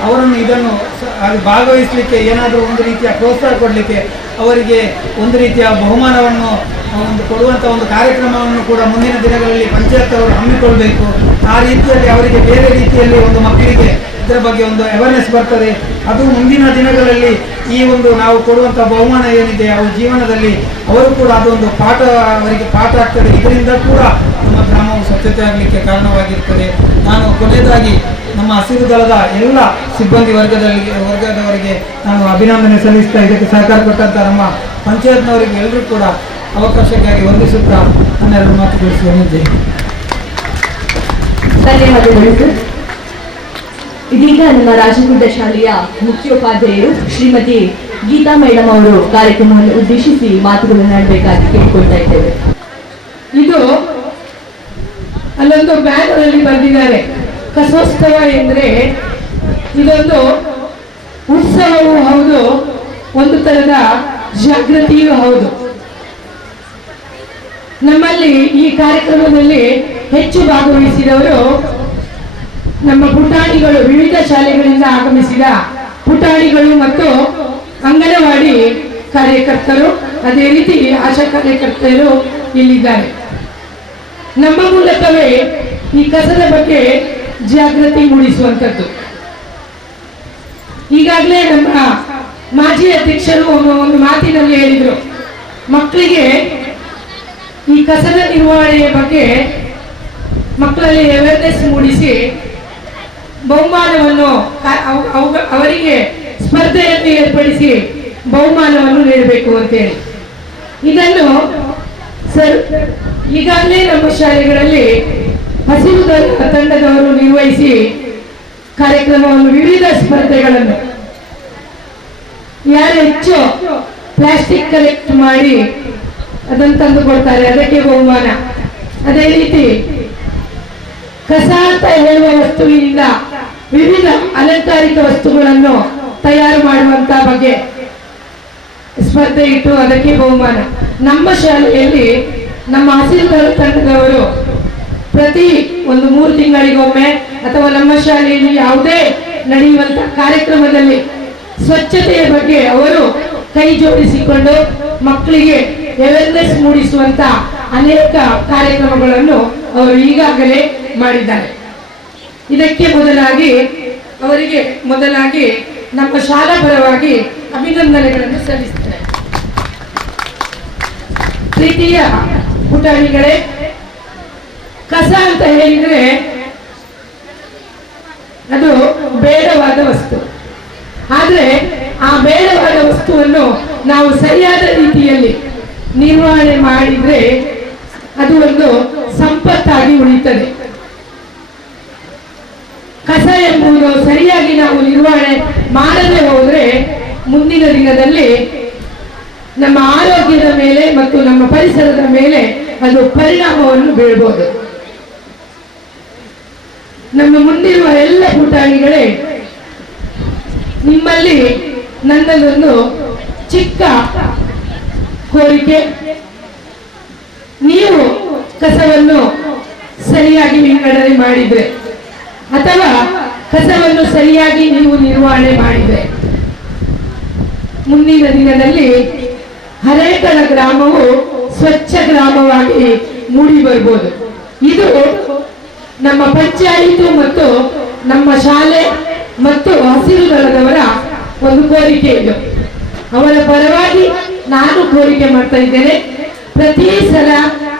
ಅವರನ್ನು ಇದನ್ನು ಭಾಗವಹಿಸಲಿಕ್ಕೆ ಏನಾದರೂ ಒಂದು ರೀತಿಯ ಪ್ರೋತ್ಸಾಹ ಕೊಡಲಿಕ್ಕೆ ಅವರಿಗೆ ಒಂದು ರೀತಿಯ ಬಹುಮಾನವನ್ನು ಕೊಡುವಂಥ ಒಂದು ಕಾರ್ಯಕ್ರಮವನ್ನು ಕೂಡ ಮುಂದಿನ ದಿನಗಳಲ್ಲಿ ಪಂಚಾಯತ್ ಅವರು ಹಮ್ಮಿಕೊಳ್ಬೇಕು. ಆ ರೀತಿಯಲ್ಲಿ ಅವರಿಗೆ ಬೇರೆ ರೀತಿಯಲ್ಲಿ ಒಂದು ಮಕ್ಕಳಿಗೆ ಇದರ ಬಗ್ಗೆ ಒಂದು ಅವೇರ್ನೆಸ್ ಬರ್ತದೆ. ಅದು ಮುಂದಿನ ದಿನಗಳಲ್ಲಿ ಈ ಒಂದು ನಾವು ಕೊಡುವಂಥ ಬಹುಮಾನ ಏನಿದೆ ಅವ್ರ ಜೀವನದಲ್ಲಿ ಅವರು ಕೂಡ ಅದೊಂದು ಅವರಿಗೆ ಪಾಠ ಆಗ್ತದೆ. ಇದರಿಂದ ಕೂಡ ನಮ್ಮ ಗ್ರಾಮವು ಸ್ವಚ್ಛತೆ ಆಗಲಿಕ್ಕೆ ಕಾರಣವಾಗಿರ್ತದೆ. ನಾನು ಕೊನೆಯದಾಗಿ ನಮ್ಮ ಹಸಿರು ದಳದ ಎಲ್ಲ ಸಿಬ್ಬಂದಿ ವರ್ಗದವರಿಗೆ ನಾನು ಅಭಿನಂದನೆ ಸಲ್ಲಿಸ್ತಾ ಇದಕ್ಕೆ ಸಹಕಾರ ಕೊಟ್ಟಂಥ ನಮ್ಮ ಪಂಚಾಯತ್ನವರಿಗೆ ಎಲ್ಲರೂ ಕೂಡ ಅವಕಾಶಕ್ಕಾಗಿ ವಂದಿಸುತ್ತಾ ನನ್ನ 2 ಮಾತು ತಿಳಿಸುತ್ತೇನೆ. ಧನ್ಯವಾದಗಳು ಸರ್. ಇದೀಗ ನಮ್ಮ ರಾಜಗುಡ್ಡ ಶಾಲೆಯ ಮುಖ್ಯೋಪಾಧ್ಯಾಯರು ಶ್ರೀಮತಿ ಗೀತಾ ಮೇಡಮ್ ಅವರು ಕಾರ್ಯಕ್ರಮವನ್ನು ಉದ್ದೇಶಿಸಿ ಮಾತುಗಳನ್ನು ಆಡಬೇಕಾಗಿ ಕೇಳಿಕೊಳ್ತಾ ಇದ್ದೇವೆ. ಇದು ಅಲ್ಲೊಂದು ಬ್ಯಾನರಲ್ಲಿ ಬರೆದಿದ್ದಾರೆ, ಕಸೋತ್ಸವ ಎಂದರೆ ಇದೊಂದು ಉತ್ಸವವೂ ಹೌದು, ಒಂದು ತರದ ಜಾಗೃತಿಯೂ ಹೌದು. ನಮ್ಮಲ್ಲಿ ಈ ಕಾರ್ಯಕ್ರಮದಲ್ಲಿ ಹೆಚ್ಚು ಭಾಗವಹಿಸಿದವರು ನಮ್ಮ ಪುಟಾಣಿಗಳು, ವಿವಿಧ ಶಾಲೆಗಳಿಂದ ಆಗಮಿಸಿದ ಪುಟಾಣಿಗಳು ಮತ್ತು ಅಂಗನವಾಡಿ ಕಾರ್ಯಕರ್ತರು, ಅದೇ ರೀತಿ ಆಶಾ ಕಾರ್ಯಕರ್ತರು ಇಲ್ಲಿದ್ದಾರೆ. ನಮ್ಮ ಮೂಲಕವೇ ಈ ಕಸದ ಬಗ್ಗೆ ಜಾಗೃತಿ ಮೂಡಿಸುವಂಥದ್ದು. ಈಗಾಗಲೇ ನಮ್ಮ ಮಾಜಿ ಅಧ್ಯಕ್ಷರು ಒಂದು ಮಾತಿನಲ್ಲಿ ಹೇಳಿದರು, ಮಕ್ಕಳಿಗೆ ಈ ಕಸದ ನಿರ್ವಹಣೆಯ ಬಗ್ಗೆ ಮಕ್ಕಳಲ್ಲಿ ಅವೇರ್ನೆಸ್ ಮೂಡಿಸಿ ಬಹುಮಾನವನ್ನು ಅವರಿಗೆ ಸ್ಪರ್ಧೆಯನ್ನು ಏರ್ಪಡಿಸಿ ಬಹುಮಾನವನ್ನು ನೀಡಬೇಕು ಅಂತೇಳಿ. ಇದನ್ನು ಈಗಾಗಲೇ ನಮ್ಮ ಶಾಲೆಗಳಲ್ಲಿ ಹಸಿರು ತಂಡದವರು ನಿರ್ವಹಿಸಿ ಕಾರ್ಯಕ್ರಮವನ್ನು, ವಿವಿಧ ಸ್ಪರ್ಧೆಗಳನ್ನು, ಯಾರು ಹೆಚ್ಚು ಪ್ಲಾಸ್ಟಿಕ್ ಕಲೆಕ್ಟ್ ಮಾಡಿ ಅದನ್ನು ತಂದು ಕೊಡ್ತಾರೆ ಅದಕ್ಕೆ ಬಹುಮಾನ. ಅದೇ ರೀತಿ ಕಸ ಅಂತ ಹೇಳುವ ವಸ್ತುವಿನಿಂದ ವಿವಿಧ ಅಲಂಕಾರಿಕ ವಸ್ತುಗಳನ್ನು ತಯಾರು ಮಾಡುವಂತ ಬಗ್ಗೆ ಸ್ಪರ್ಧೆ ಇಟ್ಟು ಅದಕ್ಕೆ ಬಹುಮಾನ. ನಮ್ಮ ಶಾಲೆಯಲ್ಲಿ ನಮ್ಮ ಹಸಿರು ತಂಡದವರು ಪ್ರತಿ ಒಂದು 3 ತಿಂಗಳಿಗೊಮ್ಮೆ ಅಥವಾ ನಮ್ಮ ಶಾಲೆಯಲ್ಲಿ ಯಾವುದೇ ನಡೆಯುವಂತ ಕಾರ್ಯಕ್ರಮದಲ್ಲಿ ಸ್ವಚ್ಛತೆಯ ಬಗ್ಗೆ ಅವರು ಕೈ ಜೋಡಿಸಿಕೊಂಡು ಮಕ್ಕಳಿಗೆ ಅವೇರ್ನೆಸ್ ಮೂಡಿಸುವಂತ ಅನೇಕ ಕಾರ್ಯಕ್ರಮಗಳನ್ನು ಅವರು ಈಗಾಗಲೇ ಮಾಡಿದ್ದಾರೆ. ಇದಕ್ಕೆ ಮೊದಲಾಗಿ ನಮ್ಮ ಶಾಲಾ ಪರವಾಗಿ ಅಭಿನಂದನೆಗಳನ್ನು ಸಲ್ಲಿಸುತ್ತೇನೆ. ಪ್ರೀತಿಯ ಪುಟಾಣಿಗಳೇ, ಕಸ ಅಂತ ಹೇಳಿದ್ರೆ ಅದು ಬೇಡವಾದ ವಸ್ತು. ಆದ್ರೆ ಆ ಬೇಡವಾದ ವಸ್ತುವನ್ನು ನಾವು ಸರಿಯಾದ ರೀತಿಯಲ್ಲಿ ನಿರ್ವಹಣೆ ಮಾಡಿದ್ರೆ ಅದು ಒಂದು ಸಂಪತ್ತಾಗಿ ಉಳಿಯುತ್ತದೆ. ಕಸ ಎಂಬುದು ಸರಿಯಾಗಿ ನಾವು ನಿರ್ವಹಣೆ ಮಾಡದೆ ಹೋದ್ರೆ ಮುಂದಿನ ದಿನದಲ್ಲಿ ನಮ್ಮ ಆರೋಗ್ಯದ ಮೇಲೆ ಮತ್ತು ನಮ್ಮ ಪರಿಸರದ ಮೇಲೆ ಅದು ಪರಿಣಾಮವನ್ನು ಬೀಳಬಹುದು. ನಮ್ಮ ಮುಂದಿರುವ ಎಲ್ಲ ಪುಟಾಣಿಗಳೇ, ನಿಮ್ಮಲ್ಲಿ ನನ್ನದೊಂದು ಚಿಕ್ಕ ಕೋರಿಕೆ. ನೀವು ಕಸವನ್ನು ಸರಿಯಾಗಿ ವಿಂಗಡಣೆ ಮಾಡಿದ್ರೆ ಅಥವಾ ಕಸವನ್ನು ಸರಿಯಾಗಿ ನೀವು ನಿರ್ವಹಣೆ ಮಾಡಿದ್ರೆ ಮುಂದಿನ ದಿನದಲ್ಲಿ ಹರೇಕಳ ಗ್ರಾಮವು ಸ್ವಚ್ಛ ಗ್ರಾಮವಾಗಿ ಮೂಡಿ ಬರ್ಬೋದು. ಇದು ನಮ್ಮ ಪಂಚಾಯಿತಿ ಮತ್ತು ನಮ್ಮ ಶಾಲೆ ಮತ್ತು ಹಸಿರು ದಳದವರ ಒಂದು ಕೋರಿಕೆ. ಇದು ಅವರ ಪರವಾಗಿ ನಾನು ಕೋರಿಕೆ ಮಾಡ್ತಾ ಇದ್ದೇನೆ. ಪ್ರತಿ ಸಲ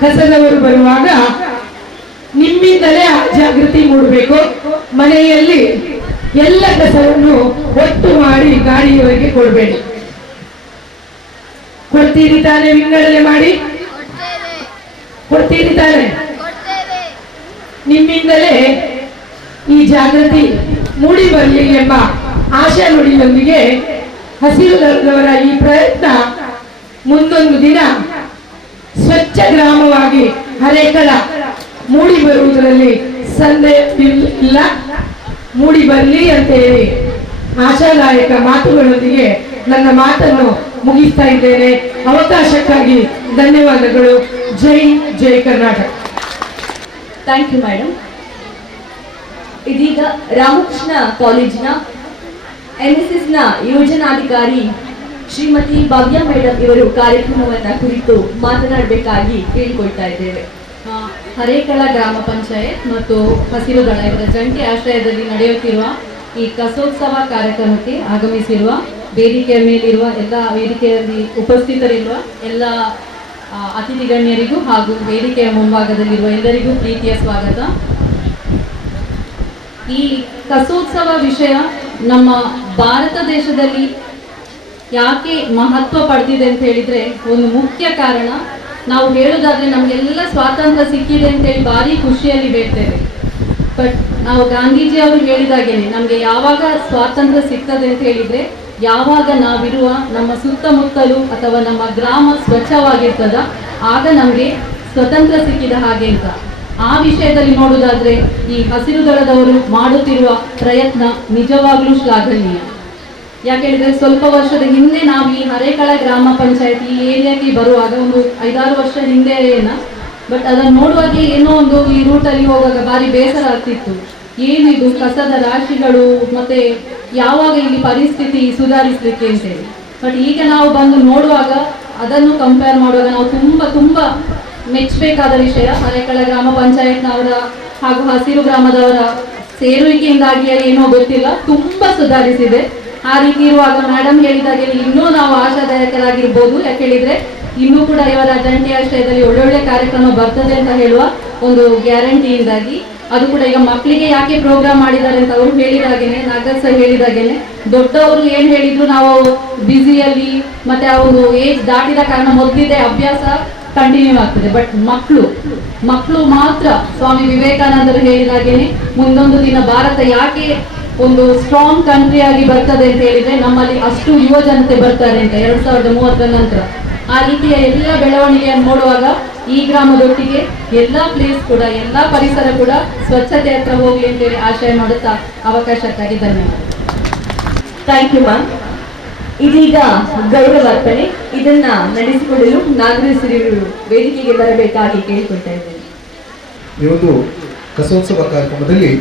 ಕಸದವರು ಬರುವಾಗ ನಿಮ್ಮಿಂದಲೇ ಜಾಗೃತಿ ಮೂಡಬೇಕು. ಮನೆಯಲ್ಲಿ ಎಲ್ಲ ಕಸವನ್ನು ಒಟ್ಟು ಮಾಡಿ ಗಾಡಿಯವರಿಗೆ ಕೊಡಬೇಡಿ. ಕೊಡ್ತೀರಿ ತಾನೆ? ವಿಂಗಡಣೆ ಮಾಡಿ ಕೊಡ್ತೀರಿ ತಾನೆ? ನಿಮ್ಮಿಂದಲೇ ಈ ಜಾಗೃತಿ ಮೂಡಿ ಬರಲಿ ಎಂಬ ಆಶಾ ನುಡಿಯೊಂದಿಗೆ ಹಸಿರು ದಳದವರ ಈ ಪ್ರಯತ್ನ ಮುಂದೊಂದು ದಿನ ಸ್ವಚ್ಛ ಗ್ರಾಮವಾಗಿ ಹರೇಕಳ ಮೂಡಿ ಬರುವುದರಲ್ಲಿ ಸಂದೇಹವಿಲ್ಲ. ಮೂಡಿ ಬರಲಿ ಅಂತ ಹೇಳಿ ಆಶಾದಾಯಕ ಮಾತುಗಳೊಂದಿಗೆ ನನ್ನ ಮಾತನ್ನು ಮುಗಿಸ್ತಾ ಇದ್ದೇನೆ. ಅವಕಾಶಕ್ಕಾಗಿ ಧನ್ಯವಾದಗಳು. ಜೈ ಕರ್ನಾಟಕ. Thank you madam. ಇದೀಗ ರಾಮಕೃಷ್ಣ ಕಾಲೇಜಿನ NSSನ ಯೋಜನಾಧಿಕಾರಿ ಶ್ರೀಮತಿ ಭವ್ಯ ಮೇಡಮ್ ಇವರು ಕಾರ್ಯಕ್ರಮವನ್ನು ಕುರಿತು ಮಾತನಾಡಬೇಕಾಗಿ ಕೇಳಿಕೊಳ್ತಾ ಇದ್ದೇವೆ. ಹರೇಕಳ ಗ್ರಾಮ ಪಂಚಾಯತ್ ಮತ್ತು ಹಸಿರು ದಳ ಇವರ ಜಂಟಿ ಆಶ್ರಯದಲ್ಲಿ ನಡೆಯುತ್ತಿರುವ ಈ ಕಸೋತ್ಸವ ಕಾರ್ಯಕ್ರಮಕ್ಕೆ ಆಗಮಿಸಿರುವ ವೇದಿಕೆಯ ಮೇಲಿರುವ ಎಲ್ಲ ವೇದಿಕೆಯಲ್ಲಿ ಉಪಸ್ಥಿತರಿರುವ ಎಲ್ಲ ಅತಿಥಿ ಗಣ್ಯರಿಗೂ ಹಾಗೂ ವೇದಿಕೆಯ ಮುಂಭಾಗದಲ್ಲಿರುವ ಎಲ್ಲರಿಗೂ ಪ್ರೀತಿಯ ಸ್ವಾಗತ. ಈ ಕಸೋತ್ಸವ ವಿಷಯ ನಮ್ಮ ಭಾರತ ದೇಶದಲ್ಲಿ ಯಾಕೆ ಮಹತ್ವ ಪಡೆದಿದೆ ಅಂತ ಹೇಳಿದರೆ ಒಂದು ಮುಖ್ಯ ಕಾರಣ, ನಾವು ಹೇಳೋದಾದ್ರೆ ನಮಗೆಲ್ಲ ಸ್ವಾತಂತ್ರ್ಯ ಸಿಕ್ಕಿದೆ ಅಂತೇಳಿ ಭಾರಿ ಖುಷಿಯಲ್ಲಿ ಹೇಳ್ತೇವೆ. ಬಟ್ ನಾವು ಗಾಂಧೀಜಿ ಅವರು ಹೇಳಿದಾಗೇನೆ ನಮಗೆ ಯಾವಾಗ ಸ್ವಾತಂತ್ರ್ಯ ಸಿಗ್ತದೆ ಅಂತ ಹೇಳಿದರೆ ಯಾವಾಗ ನಾವಿರುವ ನಮ್ಮ ಸುತ್ತಮುತ್ತಲು ಅಥವಾ ನಮ್ಮ ಗ್ರಾಮ ಸ್ವಚ್ಛವಾಗಿರ್ತದ ಆಗ ನಮಗೆ ಸ್ವತಂತ್ರ ಸಿಕ್ಕಿದ ಹಾಗೆ ಅಂತ. ಆ ವಿಷಯದಲ್ಲಿ ನೋಡೋದಾದ್ರೆ ಈ ಹಸಿರು ದಳದವರು ಮಾಡುತ್ತಿರುವ ಪ್ರಯತ್ನ ನಿಜವಾಗ್ಲೂ ಶ್ಲಾಘನೀಯ. ಯಾಕೆ ಹೇಳಿದ್ರೆ ಸ್ವಲ್ಪ ವರ್ಷದ ಹಿಂದೆ ನಾವು ಈ ಹರೇಕಳ ಗ್ರಾಮ ಪಂಚಾಯತ್ ಈ ಏರಿಯಾಕ್ಕೆ ಬರುವಾಗ ಒಂದು 5-6 ವರ್ಷ ಹಿಂದೆ ಬಟ್ ಅದನ್ನು ನೋಡುವಾಗ ಏನೋ ಒಂದು ಈ ರೂಟಲ್ಲಿ ಹೋಗುವಾಗ ಭಾರಿ ಬೇಸರ ಆಗ್ತಿತ್ತು. ಏನಿದು ಕಸದ ರಾಶಿಗಳು ಮತ್ತೆ ಯಾವಾಗ ಇಲ್ಲಿ ಪರಿಸ್ಥಿತಿ ಸುಧಾರಿಸಲಿಕ್ಕೆ ಅಂತೇಳಿ. ಬಟ್ ಈಗ ನಾವು ಬಂದು ನೋಡುವಾಗ ಅದನ್ನು ಕಂಪೇರ್ ಮಾಡುವಾಗ ನಾವು ತುಂಬ ಮೆಚ್ಚಬೇಕಾದ ವಿಷಯ ಹರೇಕಳ ಗ್ರಾಮ ಪಂಚಾಯತ್ನವರ ಹಾಗೂ ಹಸಿರು ಗ್ರಾಮದವರ ಸೇರುವಿಕೆಯಿಂದಾಗಿ ಏನೋ ಗೊತ್ತಿಲ್ಲ, ತುಂಬ ಸುಧಾರಿಸಿದೆ. ಆ ರೀತಿ ಇರುವಾಗ ಮೇಡಮ್ ಹೇಳಿದಾಗೆ ಇನ್ನೂ ನಾವು ಆಶಾದಾಯಕರಾಗಿರ್ಬೋದು. ಯಾಕೆ ಹೇಳಿದ್ರೆ ಇನ್ನೂ ಕೂಡ ಇವರ ಜಂಟಿ ಆಶ್ರಯದಲ್ಲಿ ಒಳ್ಳೊಳ್ಳೆ ಕಾರ್ಯಕ್ರಮ ಬರ್ತದೆ ಅಂತ ಹೇಳುವ ಒಂದು ಗ್ಯಾರಂಟಿಯಿಂದಾಗಿ, ಅದು ಕೂಡ ಈಗ ಮಕ್ಕಳಿಗೆ ಯಾಕೆ ಪ್ರೋಗ್ರಾಮ್ ಮಾಡಿದ್ದಾರೆ ಅಂತ ಅವರು ಹೇಳಿದಾಗೇನೆ, ನಾಗರ್ ಸರ್ ಹೇಳಿದಾಗೇನೆ, ದೊಡ್ಡವರು ಏನು ಹೇಳಿದ್ರು ನಾವು ಬ್ಯುಸಿಯಲ್ಲಿ ಮತ್ತೆ ಅವರು ಏಜ್ ದಾಟಿದ ಕಾರಣ ಮೊದಲಿದೆ ಅಭ್ಯಾಸ ಕಂಟಿನ್ಯೂ ಆಗ್ತದೆ. ಬಟ್ ಮಕ್ಕಳು ಮಾತ್ರ ಸ್ವಾಮಿ ವಿವೇಕಾನಂದರು ಹೇಳಿದಾಗೇನೆ ಮುಂದೊಂದು ದಿನ ಭಾರತ ಯಾಕೆ ಒಂದು ಸ್ಟ್ರಾಂಗ್ ಕಂಟ್ರಿ ಆಗಿ ಬರ್ತದೆ ಅಂತ ಹೇಳಿದ್ರೆ ನಮ್ಮಲ್ಲಿ ಅಷ್ಟು ಯುವ ಜನತೆ ಬರ್ತಾರೆ ಅಂತ 2030 ನಂತರ. ಆ ರೀತಿಯ ಎಲ್ಲ ಬೆಳವಣಿಗೆಯನ್ನು ನೋಡುವಾಗ ಈ ಗ್ರಾಮದೊಟ್ಟಿಗೆ ಎಲ್ಲ ಪ್ಲೇಸ್ ಕೂಡ ಎಲ್ಲ ಪರಿಸರ ಕೂಡ ಸ್ವಚ್ಛತೆ ಹತ್ರ ಹೋಗ್ಲಿ ಅಂತೇಳಿ ಆಶಯ ಮಾಡುತ್ತಾ ಅವಕಾಶಕ್ಕಾಗಿ ಧನ್ಯವಾದ. Thank you ma'am. ಇದೀಗ ಗೌರವಾರ್ಪಣೆ, ಇದನ್ನ ನಡೆಸಿಕೊಳ್ಳಲು ನಾಗರಾಜ್ ಸಿರಿಯವರು ವೇದಿಕೆಗೆ ಬರಬೇಕಾಗಿ ಕೇಳಿಕೊಳ್ತಾ ಇದ್ದೇನೆ. ಈ ಒಂದು ಕಸೋತ್ಸವ ಕಾರ್ಯಕ್ರಮದಲ್ಲಿ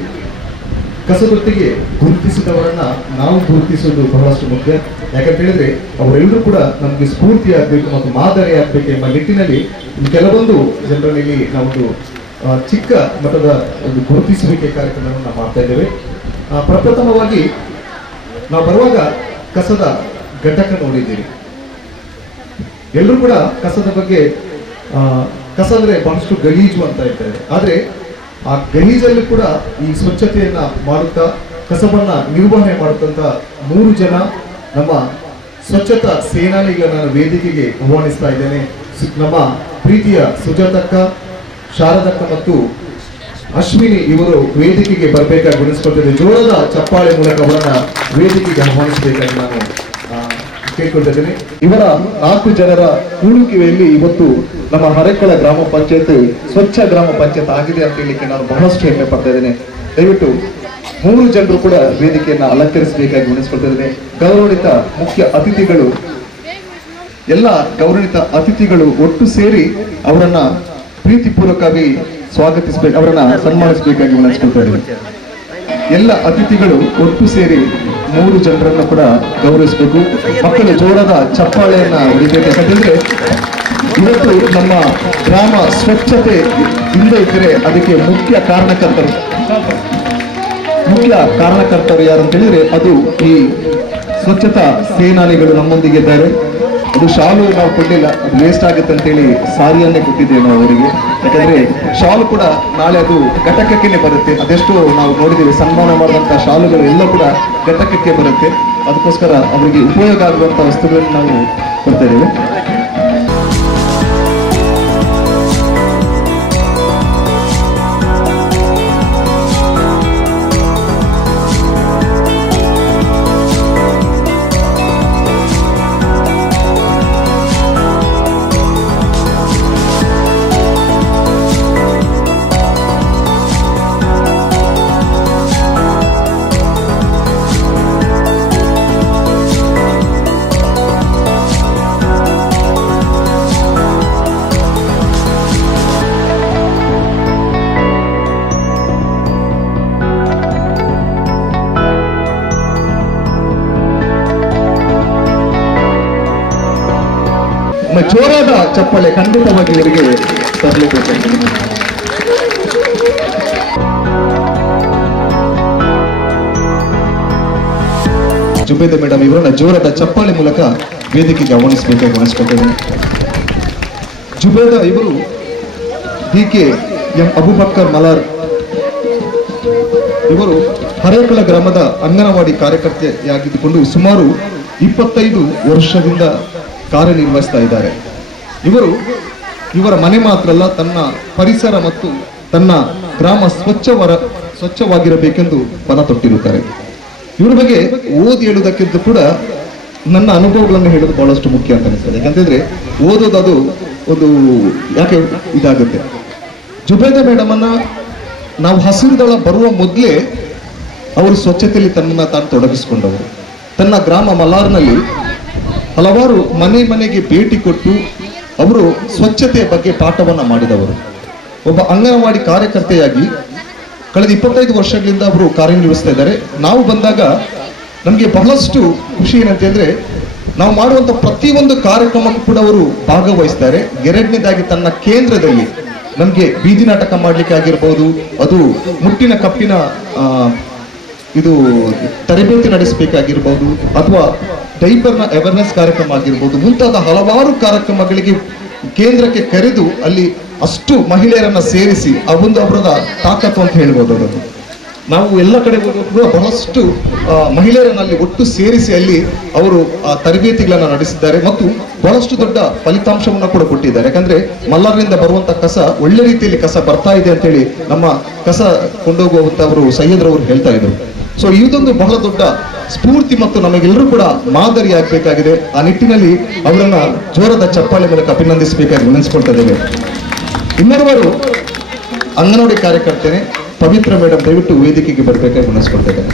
ಕಸದೊಟ್ಟಿಗೆ ಗುರುತಿಸಿದವರನ್ನ ನಾವು ಗುರುತಿಸುವುದು ಬಹಳಷ್ಟು ಮುಖ್ಯ. ಯಾಕಂತ ಹೇಳಿದ್ರೆ ಅವರೆಲ್ಲರೂ ಕೂಡ ನಮಗೆ ಸ್ಫೂರ್ತಿ ಆಗಬೇಕು ಮತ್ತು ಮಾದರಿ ಆಗಬೇಕು ಎಂಬ ನಿಟ್ಟಿನಲ್ಲಿ ಕೆಲವೊಂದು ಜನರಲ್ಲಿ ನಾವೊಂದು ಚಿಕ್ಕ ಮಟ್ಟದ ಒಂದು ಗುರುತಿಸುವಿಕೆ ಕಾರ್ಯಕ್ರಮವನ್ನು ನಾವು ಮಾಡ್ತಾ ಇದ್ದೇವೆ. ಪ್ರಪ್ರಥಮವಾಗಿ ನಾವು ಬರುವಾಗ ಕಸದ ಘಟಕ ನೋಡಿದ್ದೀರಿ. ಎಲ್ಲರೂ ಕೂಡ ಕಸದ ಬಗ್ಗೆ ಕಸ ಅಂದ್ರೆ ಬಹಳಷ್ಟು ಗಲೀಜು ಅಂತ ಇದ್ದಾರೆ. ಆದ್ರೆ ಆ ಗಲೀಜಲ್ಲಿ ಕೂಡ ಈ ಸ್ವಚ್ಛತೆಯನ್ನ ಮಾಡುತ್ತಾ ಕಸವನ್ನ ನಿರ್ವಹಣೆ ಮಾಡುತ್ತಂತ 3 ಜನ ನಮ್ಮ ಸ್ವಚ್ಛತಾ ಸೇನಾನಿಗಳನ್ನ ವೇದಿಕೆಗೆ ಆಹ್ವಾನಿಸ್ತಾ ಇದ್ದೇನೆ. ನಮ್ಮ ಪ್ರೀತಿಯ ಸುಜಾತಕ್ಕ, ಶಾರದಕ್ಕ ಮತ್ತು ಅಶ್ವಿನಿ ಇವರು ವೇದಿಕೆಗೆ ಬರಬೇಕಾಗಿ ವಿನಿಸ್ಕೊಳ್ತಿದ್ದೆ. ಜೋರದ ಚಪ್ಪಾಳೆ ಮೂಲಕ ಅವರನ್ನ ವೇದಿಕೆಗೆ ಆಹ್ವಾನಿಸಬೇಕಾಗಿ ನಾನು ಕೇಳ್ಕೊಳ್ತಿದ್ದೇನೆ. ಇವರ 4 ಜನರ ಕೂಡುಕಿವೆಯಲ್ಲಿ ಇವತ್ತು ನಮ್ಮ ಹರೇಕಳ ಗ್ರಾಮ ಪಂಚಾಯತ್ ಸ್ವಚ್ಛ ಗ್ರಾಮ ಪಂಚಾಯತ್ ಆಗಿದೆ ಅಂತ ಹೇಳಲಿಕ್ಕೆ ನಾನು ಬಹಳಷ್ಟು ಹೆಮ್ಮೆ ಪಡ್ತಾ ಇದ್ದೇನೆ. ದಯವಿಟ್ಟು 3 ಜನರು ಕೂಡ ವೇದಿಕೆಯನ್ನ ಅಲಂಕರಿಸಬೇಕಾಗಿ ವಿನಿಸ್ಕೊಳ್ತಾ ಇದ್ದೇನೆ. ಗೌರವಿತ ಮುಖ್ಯ ಅತಿಥಿಗಳು, ಎಲ್ಲ ಗೌರವಿತ ಅತಿಥಿಗಳು ಒಟ್ಟು ಸೇರಿ ಅವರನ್ನ ಪ್ರೀತಿಪೂರ್ವಕವಾಗಿ ಸ್ವಾಗತಿಸಬೇಕು, ಅವರನ್ನ ಸನ್ಮಾನಿಸಬೇಕಾಗಿ ವಿನಿಸ್ಕೊಳ್ತಾ ಇದ್ದೇನೆ. ಎಲ್ಲ ಅತಿಥಿಗಳು ಒಟ್ಟು ಸೇರಿ 3 ಜನರನ್ನು ಕೂಡ ಗೌರವಿಸಬೇಕು. ಮಕ್ಕಳು ಜೋರದ ಚಪ್ಪಾಳೆಯನ್ನ ಹೊಡಿಬೇಕು. ಯಾಕಂತಂದ್ರೆ ಇವತ್ತು ನಮ್ಮ ಗ್ರಾಮ ಸ್ವಚ್ಛತೆ ಇಲ್ಲದೆ ಇದ್ದರೆ ಅದಕ್ಕೆ ಮುಖ್ಯ ಕಾರಣಕರ್ತರು ಯಾರು ಅಂತ ಹೇಳಿದ್ರೆ ಅದು ಈ ಸ್ವಚ್ಛತಾ ಸೇನಾನಿಗಳು ನಮ್ಮೊಂದಿಗೆ ಇದ್ದಾರೆ. ಅದು ಶಾಲು ನಾವು ಕೊಡ್ಲಿಲ್ಲ, ಅದು ವೇಸ್ಟ್ ಆಗುತ್ತೆ ಅಂತೇಳಿ ಸಾರಿಯನ್ನೇ ಕೊಟ್ಟಿದ್ದೇವೆ ನಾವು ಅವರಿಗೆ. ಯಾಕಂದ್ರೆ ಶಾಲು ಕೂಡ ನಾಳೆ ಅದು ಘಟಕಕ್ಕೆ ಬರುತ್ತೆ. ಅದೆಷ್ಟು ನಾವು ನೋಡಿದ್ದೇವೆ, ಸನ್ಮಾನ ಮಾಡಿದಂತಹ ಶಾಲುಗಳು ಎಲ್ಲ ಕೂಡ ಘಟಕಕ್ಕೆ ಬರುತ್ತೆ. ಅದಕ್ಕೋಸ್ಕರ ಅವರಿಗೆ ಉಪಯೋಗ ಆಗುವಂತಹ ವಸ್ತುಗಳನ್ನು ನಾವು ಕೊಡ್ತಾ ಇದ್ದೇವೆ. ಜೋರಾದ ಚಪ್ಪಾಳೆ ಖಂಡಿತವಾಗಿ ಇವರಿಗೆ ತರಲಿಕ್ಕೆ. ಜುಬೇದ ಮೇಡಮ್ ಇವರನ್ನ ಜೋರಾದ ಚಪ್ಪಾಳೆ ಮೂಲಕ ವೇದಿಕೆಗೆ ಆಹ್ವಾನಿಸಬೇಕಾಗಿ ಅನಿಸ್ಕೊಳ್ತೇನೆ. ಜುಬೇದ ಇವರು ಡಿಕೆ ಎಂ ಅಬುಬಕ್ಕರ್ ಮಲಾರ್ ಇವರು ಹರೇಕಳ ಗ್ರಾಮದ ಅಂಗನವಾಡಿ ಕಾರ್ಯಕರ್ತೆಯಾಗಿದ್ದುಕೊಂಡು ಸುಮಾರು 25 ವರ್ಷದಿಂದ ಕಾರ್ಯನಿರ್ವಹಿಸ್ತಾ ಇದ್ದಾರೆ. ಇವರ ಮನೆ ಮಾತ್ರ ಅಲ್ಲ, ತನ್ನ ಪರಿಸರ ಮತ್ತು ತನ್ನ ಗ್ರಾಮ ಸ್ವಚ್ಛವಾಗಿರಬೇಕೆಂದು ಪಣ ತೊಟ್ಟಿರುತ್ತಾರೆ. ಇವರ ಬಗ್ಗೆ ಓದಿ ಹೇಳುವುದಕ್ಕಿಂತ ಕೂಡ ನನ್ನ ಅನುಭವಗಳನ್ನು ಹೇಳೋದು ಬಹಳಷ್ಟು ಮುಖ್ಯ ಅಂತ ಅನಿಸ್ತದೆ. ಯಾಕಂತಂದ್ರೆ ಓದೋದು ಅದು ಒಂದು ಯಾಕೆ ಇದಾಗುತ್ತೆ. ಜುಬೇದ ಮೇಡಮ್ ಅನ್ನ ನಾವು ಹಸಿರು ದಳ ಬರುವ ಮೊದಲೇ ಅವರು ಸ್ವಚ್ಛತೆಯಲ್ಲಿ ತನ್ನನ್ನು ತಾನು ತೊಡಗಿಸಿಕೊಂಡವರು. ತನ್ನ ಗ್ರಾಮ ಮಲಾರ್ನಲ್ಲಿ ಹಲವಾರು ಮನೆಗೆ ಭೇಟಿ ಕೊಟ್ಟು ಅವರು ಸ್ವಚ್ಛತೆಯ ಬಗ್ಗೆ ಪಾಠವನ್ನ ಮಾಡಿದವರು. ಒಬ್ಬ ಅಂಗನವಾಡಿ ಕಾರ್ಯಕರ್ತೆಯಾಗಿ ಕಳೆದ 25 ವರ್ಷಗಳಿಂದ ಅವರು ಕಾರ್ಯನಿರ್ವಹಿಸ್ತಾ ಇದ್ದಾರೆ. ನಾವು ಬಂದಾಗ ನಮಗೆ ಬಹಳಷ್ಟು ಖುಷಿ ಏನಂತ ಅಂದ್ರೆ ನಾವು ಮಾಡುವಂಥ ಪ್ರತಿಯೊಂದು ಕಾರ್ಯಕ್ರಮಕ್ಕೂ ಕೂಡ ಅವರು ಭಾಗವಹಿಸ್ತಾರೆ. ಎರಡನೇದಾಗಿ ತನ್ನ ಕೇಂದ್ರದಲ್ಲಿ ನಮಗೆ ಬೀದಿ ನಾಟಕ ಮಾಡಲಿಕ್ಕೆ ಆಗಿರ್ಬೋದು, ಅದು ಮುಟ್ಟಿನ ಕಪ್ಪಿನ ಇದು ತರಬೇತಿ ನಡೆಸಬೇಕಾಗಿರ್ಬೋದು, ಅಥವಾ ಡೈಪರ್ನ ಅವೇರ್ನೆಸ್ ಕಾರ್ಯಕ್ರಮ ಆಗಿರ್ಬೋದು, ಮುಂತಾದ ಹಲವಾರು ಕಾರ್ಯಕ್ರಮಗಳಿಗೆ ಕೇಂದ್ರಕ್ಕೆ ಕರೆದು ಅಲ್ಲಿ ಅಷ್ಟು ಮಹಿಳೆಯರನ್ನ ಸೇರಿಸಿ ಆ ಒಂದು ಅವರದ ತಾಕತ್ತು ಅಂತ ಹೇಳ್ಬೋದು. ಅದನ್ನು ನಾವು ಎಲ್ಲ ಕಡೆ ಹೋಗುವಾಗ ಬಹಳಷ್ಟು ಮಹಿಳೆಯರನ್ನ ಅಲ್ಲಿ ಒಟ್ಟು ಸೇರಿಸಿ ಅಲ್ಲಿ ಅವರು ತರಬೇತಿಗಳನ್ನು ನಡೆಸಿದ್ದಾರೆ ಮತ್ತು ಬಹಳಷ್ಟು ದೊಡ್ಡ ಫಲಿತಾಂಶವನ್ನು ಕೂಡ ಕೊಟ್ಟಿದ್ದಾರೆ. ಯಾಕಂದ್ರೆ ಮಲ್ಲಾರರಿಂದ ಬರುವಂತ ಕಸ ಒಳ್ಳೆ ರೀತಿಯಲ್ಲಿ ಕಸ ಬರ್ತಾ ಇದೆ ಅಂತೇಳಿ ನಮ್ಮ ಕಸ ಕೊಂಡೋಗುವಂತ ಅವರು ಸಹ್ಯದ್ರವರು ಹೇಳ್ತಾ ಇದ್ರು. ಸೊ ಇದೊಂದು ಬಹಳ ದೊಡ್ಡ ಸ್ಫೂರ್ತಿ ಮತ್ತು ನಮಗೆಲ್ಲರೂ ಕೂಡ ಮಾದರಿ ಆಗ್ಬೇಕಾಗಿದೆ. ಆ ನಿಟ್ಟಿನಲ್ಲಿ ಅವರನ್ನ ಜೋರದ ಚಪ್ಪಾಳೆ ಮೂಲಕ ಅಭಿನಂದಿಸಬೇಕಾಗಿ ವಿನಂತಿಸ್ಕೊಳ್ತಾ ಇದ್ದೇವೆ. ಇನ್ನೊಬ್ಬರು ಅಂಗನವಾಡಿ ಕಾರ್ಯಕರ್ತನೆ ಪವಿತ್ರ ಮೇಡಮ್ ದಯವಿಟ್ಟು ವೇದಿಕೆಗೆ ಬರಬೇಕಾಗಿ ವಿನಂತಿಸ್ಕೊಳ್ತಾ ಇದ್ದಾರೆ.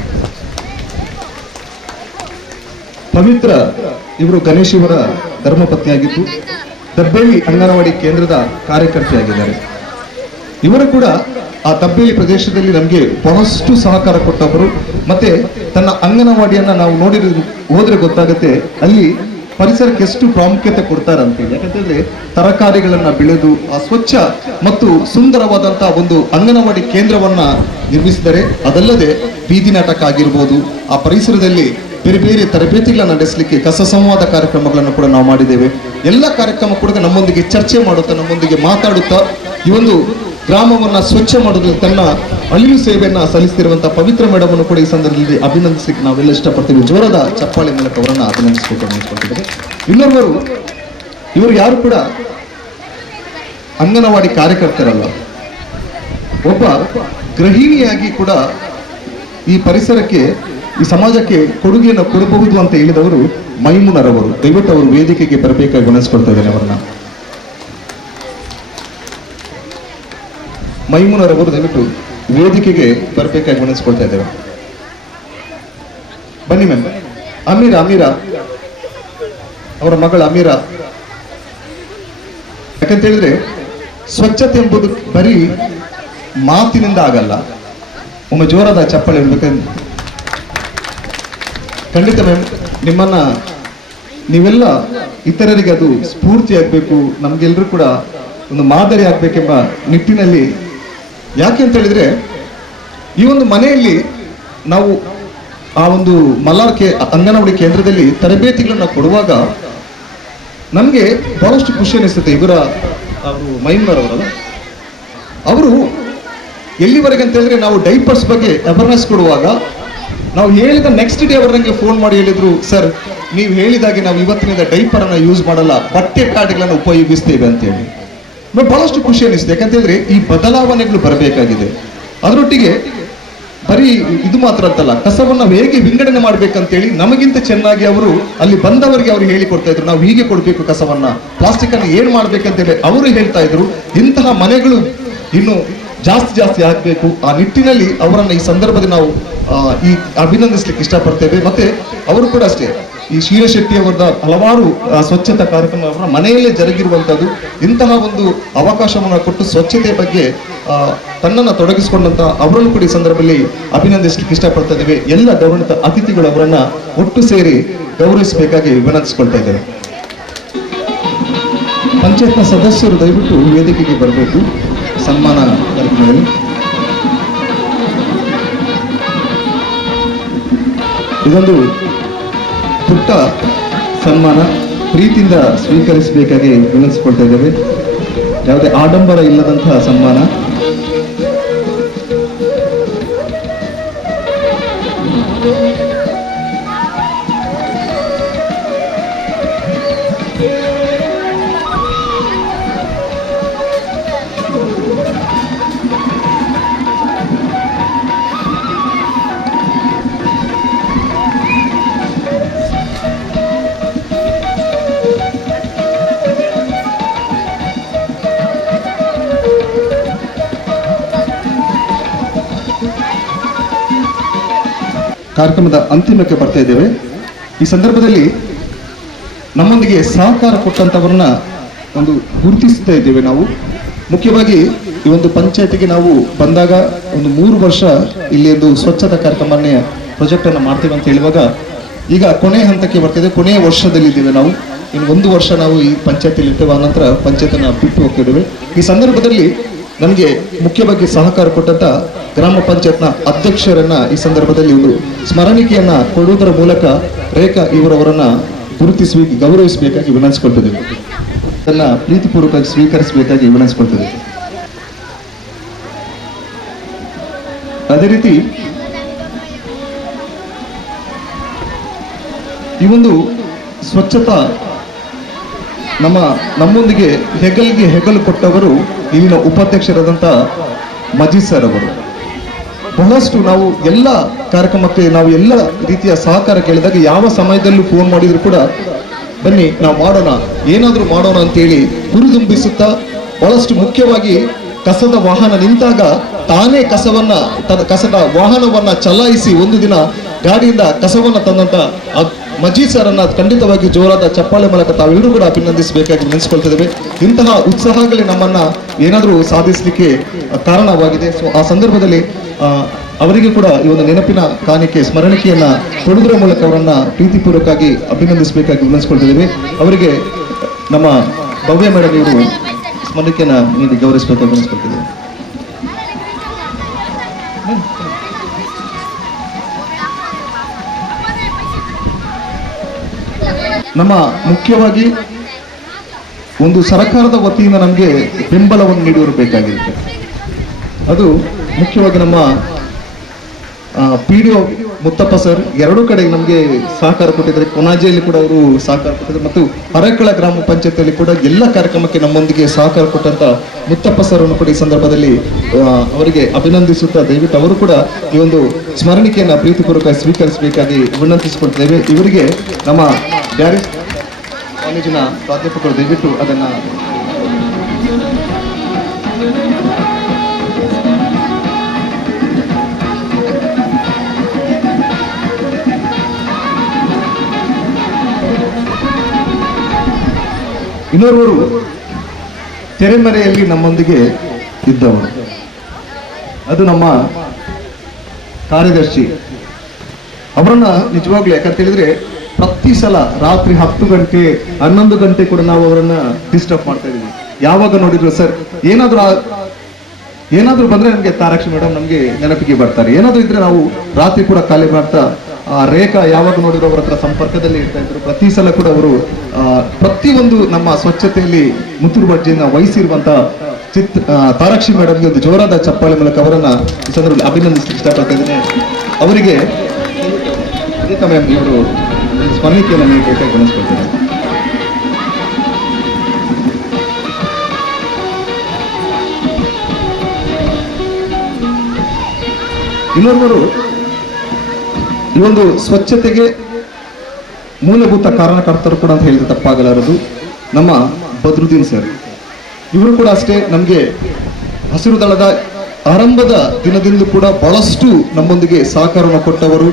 ಪವಿತ್ರ ಇವರು ಗಣೇಶ್ ಇವರ ಧರ್ಮಪತ್ನಿಯಾಗಿದ್ದು ದಬ್ಬೇಲಿ ಅಂಗನವಾಡಿ ಕೇಂದ್ರದ ಕಾರ್ಯಕರ್ತೆಯಾಗಿದ್ದಾರೆ. ಇವರು ಕೂಡ ಆ ದಬ್ಬೇಲಿ ಪ್ರದೇಶದಲ್ಲಿ ನಮಗೆ ಬಹಳಷ್ಟು ಸಹಕಾರ ಕೊಟ್ಟವರು. ಮತ್ತೆ ತನ್ನ ಅಂಗನವಾಡಿಯನ್ನ ನಾವು ಹೋದ್ರೆ ಗೊತ್ತಾಗುತ್ತೆ ಅಲ್ಲಿ ಪರಿಸರಕ್ಕೆ ಎಷ್ಟು ಪ್ರಾಮುಖ್ಯತೆ ಕೊಡ್ತಾರಂತೆ. ಯಾಕಂತಂದ್ರೆ ತರಕಾರಿಗಳನ್ನ ಬೆಳೆದು ಆ ಸ್ವಚ್ಛ ಮತ್ತು ಸುಂದರವಾದಂತಹ ಒಂದು ಅಂಗನವಾಡಿ ಕೇಂದ್ರವನ್ನ ನಿರ್ಮಿಸಿದರೆ, ಅದಲ್ಲದೆ ಬೀದಿ ನಾಟಕ ಆಗಿರ್ಬೋದು, ಆ ಪರಿಸರದಲ್ಲಿ ಬೇರೆ ಬೇರೆ ತರಬೇತಿಗಳನ್ನ ನಡೆಸಲಿಕ್ಕೆ ಕಸ ಸಂವಾದ ಕಾರ್ಯಕ್ರಮಗಳನ್ನು ಕೂಡ ನಾವು ಮಾಡಿದ್ದೇವೆ. ಎಲ್ಲ ಕಾರ್ಯಕ್ರಮ ಕೂಡ ನಮ್ಮೊಂದಿಗೆ ಚರ್ಚೆ ಮಾಡುತ್ತಾ, ನಮ್ಮೊಂದಿಗೆ ಮಾತಾಡುತ್ತಾ ಈ ಒಂದು ಗ್ರಾಮವನ್ನ ಸ್ವಚ್ಛ ಮಾಡೋದ್ರಲ್ಲಿ ತನ್ನ ಅಳಿಲು ಸೇವೆಯನ್ನ ಸಲ್ಲಿಸ್ತಿರುವಂತಹ ಪವಿತ್ರ ಮೇಡಮ್ ಅನ್ನು ಕೂಡ ಈ ಸಂದರ್ಭದಲ್ಲಿ ಅಭಿನಂದಿಸಲಿಕ್ಕೆ ನಾವೆಲ್ಲ ಇಷ್ಟಪಡ್ತೀವಿ. ಜೋರದ ಚಪ್ಪಾಳೆ ಮೂಲಕ ಅವರನ್ನ ಅಭಿನಂದಿಸಬೇಕು ಅನ್ಸ್ಕೊಳ್ತಿದ್ದೇವೆ. ಇನ್ನೊಬ್ಬರು ಇವರು ಯಾರು ಕೂಡ ಅಂಗನವಾಡಿ ಕಾರ್ಯಕರ್ತರಲ್ಲ, ಒಬ್ಬ ಗೃಹಿಣಿಯಾಗಿ ಕೂಡ ಈ ಪರಿಸರಕ್ಕೆ ಈ ಸಮಾಜಕ್ಕೆ ಕೊಡುಗೆಯನ್ನು ಕೊಡಬಹುದು ಅಂತ ಹೇಳಿದವರು ಮೈಮುನರವರು. ದಯವಿಟ್ಟು ಅವರು ವೇದಿಕೆಗೆ ಬರಬೇಕಾಗಿ ವಿನಂತಿಸ್ಕೊಳ್ತಾ ಇದ್ದೇನೆ ಅವರನ್ನ. ಮೈಮುನರವರು ದಯವಿಟ್ಟು ವೇದಿಕೆಗೆ ಬರಬೇಕಾಗಿ ವಿನಂತಿಸ್ಕೊಳ್ತಾ ಇದ್ದೇವೆ. ಬನ್ನಿ ಮ್ಯಾಮ್. ಅಮೀರಾ ಅವರ ಮಗಳು ಅಮೀರಾ. ಯಾಕಂತ ಹೇಳಿದ್ರೆ ಸ್ವಚ್ಛತೆ ಎಂಬುದು ಬರೀ ಮಾತಿನಿಂದ ಆಗಲ್ಲ. ಒಮ್ಮೆ ಜೋರಾದ ಚಪ್ಪಾಳೆ ಇರ್ಬೇಕಂತ. ಖಂಡಿತ ಮ್ಯಾಮ್, ನಿಮ್ಮನ್ನ ನೀವೆಲ್ಲ ಇತರರಿಗೆ ಅದು ಸ್ಫೂರ್ತಿ ಆಗ್ಬೇಕು, ನಮ್ಗೆಲ್ರೂ ಕೂಡ ಒಂದು ಮಾದರಿ ಆಗ್ಬೇಕೆಂಬ ನಿಟ್ಟಿನಲ್ಲಿ. ಯಾಕೆ ಅಂತ ಹೇಳಿದ್ರೆ ಈ ಒಂದು ಮನೆಯಲ್ಲಿ ನಾವು ಆ ಒಂದು ಮಲ್ಲಾರ್ ಅಂಗನವಾಡಿ ಕೇಂದ್ರದಲ್ಲಿ ತರಬೇತಿಗಳನ್ನ ಕೊಡುವಾಗ ನಮಗೆ ಬಹಳಷ್ಟು ಖುಷಿ ಅನಿಸುತ್ತೆ. ಅವರು ಮೈನ್ವರವರಲ್ಲ, ಅವರು ಎಲ್ಲಿವರೆಗೆ ಅಂತ ಹೇಳಿದ್ರೆ ನಾವು ಡೈಪರ್ಸ್ ಬಗ್ಗೆ ಅವೇರ್ನೆಸ್ ಕೊಡುವಾಗ ನಾವು ಹೇಳಿದ ನೆಕ್ಸ್ಟ್ ಡೇ ಅವರು ನನಗೆ ಫೋನ್ ಮಾಡಿ ಹೇಳಿದ್ರು, ಸರ್ ನೀವು ಹೇಳಿದಾಗೆ ನಾವು ಇವತ್ತಿನಿಂದ ಡೈಪರ್ ಅನ್ನ ಯೂಸ್ ಮಾಡಲ್ಲ, ಬಟ್ಟೆ ಪ್ಯಾಡ್ಗಳನ್ನು ಉಪಯೋಗಿಸ್ತೇವೆ ಅಂತೇಳಿ. ಬಹಳಷ್ಟು ಖುಷಿ ಅನಿಸುತ್ತೆ. ಯಾಕಂತ ಹೇಳಿದ್ರೆ ಈ ಬದಲಾವಣೆಗಳು ಬರಬೇಕಾಗಿದೆ. ಅದರೊಟ್ಟಿಗೆ ಬರೀ ಇದು ಮಾತ್ರ ಅಂತಲ್ಲ, ಕಸವನ್ನ ಹೇಗೆ ವಿಂಗಡಣೆ ಮಾಡ್ಬೇಕಂತೇಳಿ ನಮಗಿಂತ ಚೆನ್ನಾಗಿ ಅವರು ಅಲ್ಲಿ ಬಂದವರಿಗೆ ಅವರು ಹೇಳಿಕೊಡ್ತಾ ಇದ್ರು. ನಾವು ಹೀಗೆ ಕೊಡ್ಬೇಕು ಕಸವನ್ನ, ಪ್ಲಾಸ್ಟಿಕ್ ಅನ್ನು ಏನ್ ಮಾಡ್ಬೇಕಂತೇಳಿ ಅವರು ಹೇಳ್ತಾ ಇದ್ರು. ಇಂತಹ ಮನೆಗಳು ಇನ್ನು ಜಾಸ್ತಿ ಆಗಬೇಕು. ಆ ನಿಟ್ಟಿನಲ್ಲಿ ಅವರನ್ನ ಈ ಸಂದರ್ಭದಲ್ಲಿ ನಾವು ಈ ಅಭಿನಂದಿಸ್ಲಿಕ್ಕೆ ಇಷ್ಟಪಡ್ತೇವೆ. ಮತ್ತೆ ಅವರು ಕೂಡ ಅಷ್ಟೇ, ಈ ಶೀಲ ಶೆಟ್ಟಿ ಅವರದ ಹಲವಾರು ಸ್ವಚ್ಛತಾ ಕಾರ್ಯಕ್ರಮ ಅವರ ಮನೆಯಲ್ಲೇ ಜರುಗಿರುವಂತದ್ದು. ಇಂತಹ ಒಂದು ಅವಕಾಶವನ್ನು ಕೊಟ್ಟು ಸ್ವಚ್ಛತೆ ಬಗ್ಗೆ ತನ್ನನ್ನು ತೊಡಗಿಸಿಕೊಂಡಂತ ಅವರನ್ನು ಕೂಡ ಈ ಸಂದರ್ಭದಲ್ಲಿ ಅಭಿನಂದಿಸಲಿಕ್ಕೆ ಇಷ್ಟಪಡ್ತಾ ಇದ್ದೇವೆ. ಎಲ್ಲ ಗೌರವಿತ ಅತಿಥಿಗಳು ಅವರನ್ನ ಒಟ್ಟು ಸೇರಿ ಗೌರವಿಸಬೇಕಾಗಿ ವಿನಂತಿಸಿಕೊಳ್ತಾ ಇದ್ದೇವೆ. ಪಂಚಾಯತ್ನ ಸದಸ್ಯರು ದಯವಿಟ್ಟು ವೇದಿಕೆಗೆ ಬರಬೇಕು ಸನ್ಮಾನ ಕಾರ್ಯಕ್ರಮದಲ್ಲಿ. ಇದೊಂದು ಪುಟ್ಟ ಸನ್ಮಾನ, ಪ್ರೀತಿಯಿಂದ ಸ್ವೀಕರಿಸಬೇಕಾಗಿ ವಿನಂತಿಸಿಕೊಳ್ತಾ ಇದ್ದೇವೆ. ಯಾವುದೇ ಆಡಂಬರ ಇಲ್ಲದಂತಹ ಸನ್ಮಾನ. ಕಾರ್ಯಕ್ರಮದ ಅಂತಿಮಕ್ಕೆ ಬರ್ತಾ ಇದ್ದೇವೆ. ಈ ಸಂದರ್ಭದಲ್ಲಿ ನಮ್ಮೊಂದಿಗೆ ಸಹಕಾರ ಕೊಟ್ಟಂತವರನ್ನ ಒಂದು ಗುರುತಿಸ್ತಾ ಇದ್ದೇವೆ ನಾವು. ಮುಖ್ಯವಾಗಿ ಈ ಒಂದು ಪಂಚಾಯತಿಗೆ ನಾವು ಬಂದಾಗ ಒಂದು 3 ವರ್ಷ ಇಲ್ಲಿ ಒಂದು ಸ್ವಚ್ಛತಾ ಕಾರ್ಯಕ್ರಮನೇ ಪ್ರಾಜೆಕ್ಟ್ ಅನ್ನು ಮಾಡ್ತೀವಿ ಅಂತ ಹೇಳುವಾಗ ಈಗ ಕೊನೆ ಹಂತಕ್ಕೆ ಬರ್ತಿದೆ, ಕೊನೆಯ ವರ್ಷದಲ್ಲಿದ್ದೇವೆ ನಾವು. ಇನ್ನು 1 ವರ್ಷ ನಾವು ಈ ಪಂಚಾಯತಿಯಲ್ಲಿ ಇರ್ತೇವೆ, ಆನಂತರ ಪಂಚಾಯತನ್ನ ಬಿಟ್ಟು ಹೋಗ್ತಿದ್ದೇವೆ. ಈ ಸಂದರ್ಭದಲ್ಲಿ ನಮಗೆ ಮುಖ್ಯವಾಗಿ ಸಹಕಾರ ಕೊಟ್ಟಂತ ಗ್ರಾಮ ಪಂಚಾಯತ್ನ ಅಧ್ಯಕ್ಷರನ್ನ ಈ ಸಂದರ್ಭದಲ್ಲಿ ಒಂದು ಸ್ಮರಣಿಕೆಯನ್ನ ಕೊಡುವುದರ ಮೂಲಕ ರೇಖಾ ಇವರವರನ್ನ ಗೌರವಿಸಬೇಕಾಗಿ ವಿನಂತಿಸಿಕೊಳ್ತಿದ್ದೇವೆ. ಅದನ್ನ ಪ್ರೀತಿಪೂರ್ವಕವಾಗಿ ಸ್ವೀಕರಿಸಬೇಕಾಗಿ ವಿನಂತಿಸಿಕೊಳ್ತಿದ್ದೇವೆ. ಅದೇ ರೀತಿ ಈ ಒಂದು ಸ್ವಚ್ಛತಾ ನಮ್ಮೊಂದಿಗೆ ಹೆಗಲಿಗೆ ಹೆಗಲು ಕೊಟ್ಟವರು ಇಲ್ಲಿನ ಉಪಾಧ್ಯಕ್ಷರಾದಂಥ ಮಜೀದ್ ಸರ್ ಅವರು. ಬಹಳಷ್ಟು ನಾವು ಎಲ್ಲ ಕಾರ್ಯಕ್ರಮಕ್ಕೆ ನಾವು ಎಲ್ಲ ರೀತಿಯ ಸಹಕಾರ ಕೇಳಿದಾಗ ಯಾವ ಸಮಯದಲ್ಲೂ ಫೋನ್ ಮಾಡಿದ್ರು ಕೂಡ ಬನ್ನಿ ನಾವು ಮಾಡೋಣ, ಏನಾದರೂ ಮಾಡೋಣ ಅಂತೇಳಿ ಹುರಿದುಂಬಿಸುತ್ತಾ, ಬಹಳಷ್ಟು ಮುಖ್ಯವಾಗಿ ಕಸದ ವಾಹನ ನಿಂತಾಗ ತಾನೇ ಕಸದ ವಾಹನವನ್ನ ಚಲಾಯಿಸಿ ಒಂದು ದಿನ ಗಾಡಿಯಿಂದ ಕಸವನ್ನ ತಂದಂತ ಮಜೀದ್ ಸರನ್ನ ಖಂಡಿತವಾಗಿ ಜೋರಾದ ಚಪ್ಪಾಳೆ ಮೂಲಕ ತಾವೆಲ್ಲರೂ ಕೂಡ ಅಭಿನಂದಿಸಬೇಕಾಗಿ ನೆನೆಸ್ಕೊಳ್ತಿದ್ದೇವೆ. ಇಂತಹ ಉತ್ಸಾಹಗಳೇ ನಮ್ಮನ್ನ ಏನಾದರೂ ಸಾಧಿಸಲಿಕ್ಕೆ ಕಾರಣವಾಗಿದೆ. ಸೊ ಆ ಸಂದರ್ಭದಲ್ಲಿ ಅವರಿಗೆ ಕೂಡ ಈ ಒಂದು ನೆನಪಿನ ಕಾಣಿಕೆ ಸ್ಮರಣಿಕೆಯನ್ನ ಕೊಡುವುದರ ಮೂಲಕ ಅವರನ್ನ ಪ್ರೀತಿಪೂರ್ವಕವಾಗಿ ಅಭಿನಂದಿಸಬೇಕಾಗಿ ವಿನಂತಿಸ್ಕೊಳ್ತಿದ್ದೇವೆ. ಅವರಿಗೆ ನಮ್ಮ ಭವ್ಯ ಮೇಡಮ್ ಇವರು ಸ್ಮರಣಿಕೆಯನ್ನ ನೀಡಿ ಗೌರವಿಸಬೇಕಾಗಿ ವಿನಂತಿಸ್ಕೊಳ್ತಿದ್ದೇವೆ. ನಮ್ಮ ಮುಖ್ಯವಾಗಿ ಒಂದು ಸರ್ಕಾರದ ವತಿಯಿಂದ ನಮಗೆ ಬೆಂಬಲವನ್ನು ನೀಡಿರಬೇಕಾಗಿರುತ್ತೆ. ಅದು ಮುಖ್ಯವಾಗಿ ನಮ್ಮ PDO ಮುತ್ತಪ್ಪ ಸರ್ ಎರಡೂ ಕಡೆ ನಮಗೆ ಸಹಕಾರ ಕೊಟ್ಟಿದ್ದಾರೆ. ಕೊನಾಜೆಯಲ್ಲಿ ಕೂಡ ಅವರು ಸಹಕಾರ ಕೊಟ್ಟಿದ್ದಾರೆ ಮತ್ತು ಹರೇಕಳ ಗ್ರಾಮ ಪಂಚಾಯತಿಯಲ್ಲಿ ಕೂಡ ಎಲ್ಲ ಕಾರ್ಯಕ್ರಮಕ್ಕೆ ನಮ್ಮೊಂದಿಗೆ ಸಹಕಾರ ಕೊಟ್ಟಂತ ಮುತ್ತಪ್ಪ ಸರ್ ಅನ್ನು ಕೂಡ ಈ ಸಂದರ್ಭದಲ್ಲಿ ಅವರಿಗೆ ಅಭಿನಂದಿಸುತ್ತಾ ದಯವಿಟ್ಟು ಅವರು ಕೂಡ ಈ ಒಂದು ಸ್ಮರಣಿಕೆಯನ್ನು ಪ್ರೀತಿಪೂರ್ವಕ ಸ್ವೀಕರಿಸಬೇಕಾಗಿ ವಿನಂತಿಸಿಕೊಳ್ತೇವೆ. ಇವರಿಗೆ ನಮ್ಮ ಬ್ಯಾರಿಸ್ ಕಾಲೇಜಿನ ಪ್ರಾಧ್ಯಾಪಕರು ದಯವಿಟ್ಟು ಅದನ್ನ ಇನ್ನೋರ್ವರು ತೆರೆಮರೆಯಲ್ಲಿ ನಮ್ಮೊಂದಿಗೆ ಇದ್ದವರು, ಅದು ನಮ್ಮ ಕಾರ್ಯದರ್ಶಿ. ಅವರನ್ನ ನಿಜವಾಗ್ಲೂ ಯಾಕಂತ ಹೇಳಿದ್ರೆ ಪ್ರತಿ ಸಲ ರಾತ್ರಿ 10 ಗಂಟೆ 11 ಗಂಟೆ ಕೂಡ ನಾವು ಅವರನ್ನ ಡಿಸ್ಟರ್ಬ್ ಮಾಡ್ತಾ ಇದೀವಿ. ಯಾವಾಗ ನೋಡಿದ್ರು ಸರ್ ಏನಾದ್ರೂ ಬಂದ್ರೆ ನಮ್ಗೆ ತಾರಾಕ್ಷಿ ಮೇಡಮ್ ನಮ್ಗೆ ನೆನಪಿಗೆ ಬರ್ತಾರೆ. ಏನಾದ್ರೂ ಇದ್ರೆ ನಾವು ರಾತ್ರಿ ಕೂಡ ಖಾಲಿ ಮಾಡ್ತಾ ರೇಖಾ ಯಾವಾಗ ನೋಡಿದ್ರು ಅವರ ಹತ್ರ ಸಂಪರ್ಕದಲ್ಲಿ ಇರ್ತಾ ಇದ್ರು. ಪ್ರತಿ ಸಲ ಕೂಡ ಅವರು ಪ್ರತಿಯೊಂದು ನಮ್ಮ ಸ್ವಚ್ಛತೆಯಲ್ಲಿ ಮುತುರು ಬಡ್ಜೆಯನ್ನ ವಹಿಸಿರುವಂತ ತಾರಾಕ್ಷಿ ಮೇಡಮ್ಗೆ ಒಂದು ಜೋರಾದ ಚಪ್ಪಾಳೆ ಮೂಲಕ ಅವರನ್ನ ಈ ಸಂದರ್ಭದಲ್ಲಿ ಅಭಿನಂದಿಸಲಿಕ್ಕೆ ಇಷ್ಟಪಡ್ತಾ ಇದ್ದೇನೆ. ಅವರಿಗೆ ಇವರು ಸ್ಮರಣಿಕೆಯನ್ನು ನೀಡಬೇಕಾಗಿ ಗಮನಿಸ್ಕೊಳ್ತೇನೆ. ಇನ್ನೊಬ್ಬರು ಈ ಒಂದು ಸ್ವಚ್ಛತೆಗೆ ಮೂಲಭೂತ ಕಾರಣಕರ್ತರು ಕೂಡ ಅಂತ ಹೇಳಿದ್ರೆ ತಪ್ಪಾಗಲಾರದು ನಮ್ಮ ಬದ್ರುದ್ದೀನ್ ಸರ್. ಇವರು ಕೂಡ ಅಷ್ಟೇ ನಮಗೆ ಹಸಿರು ದಳದ ಆರಂಭದ ದಿನದಿಂದ ಕೂಡ ಬಹಳಷ್ಟು ನಮ್ಮೊಂದಿಗೆ ಸಹಕಾರವನ್ನು ಕೊಟ್ಟವರು.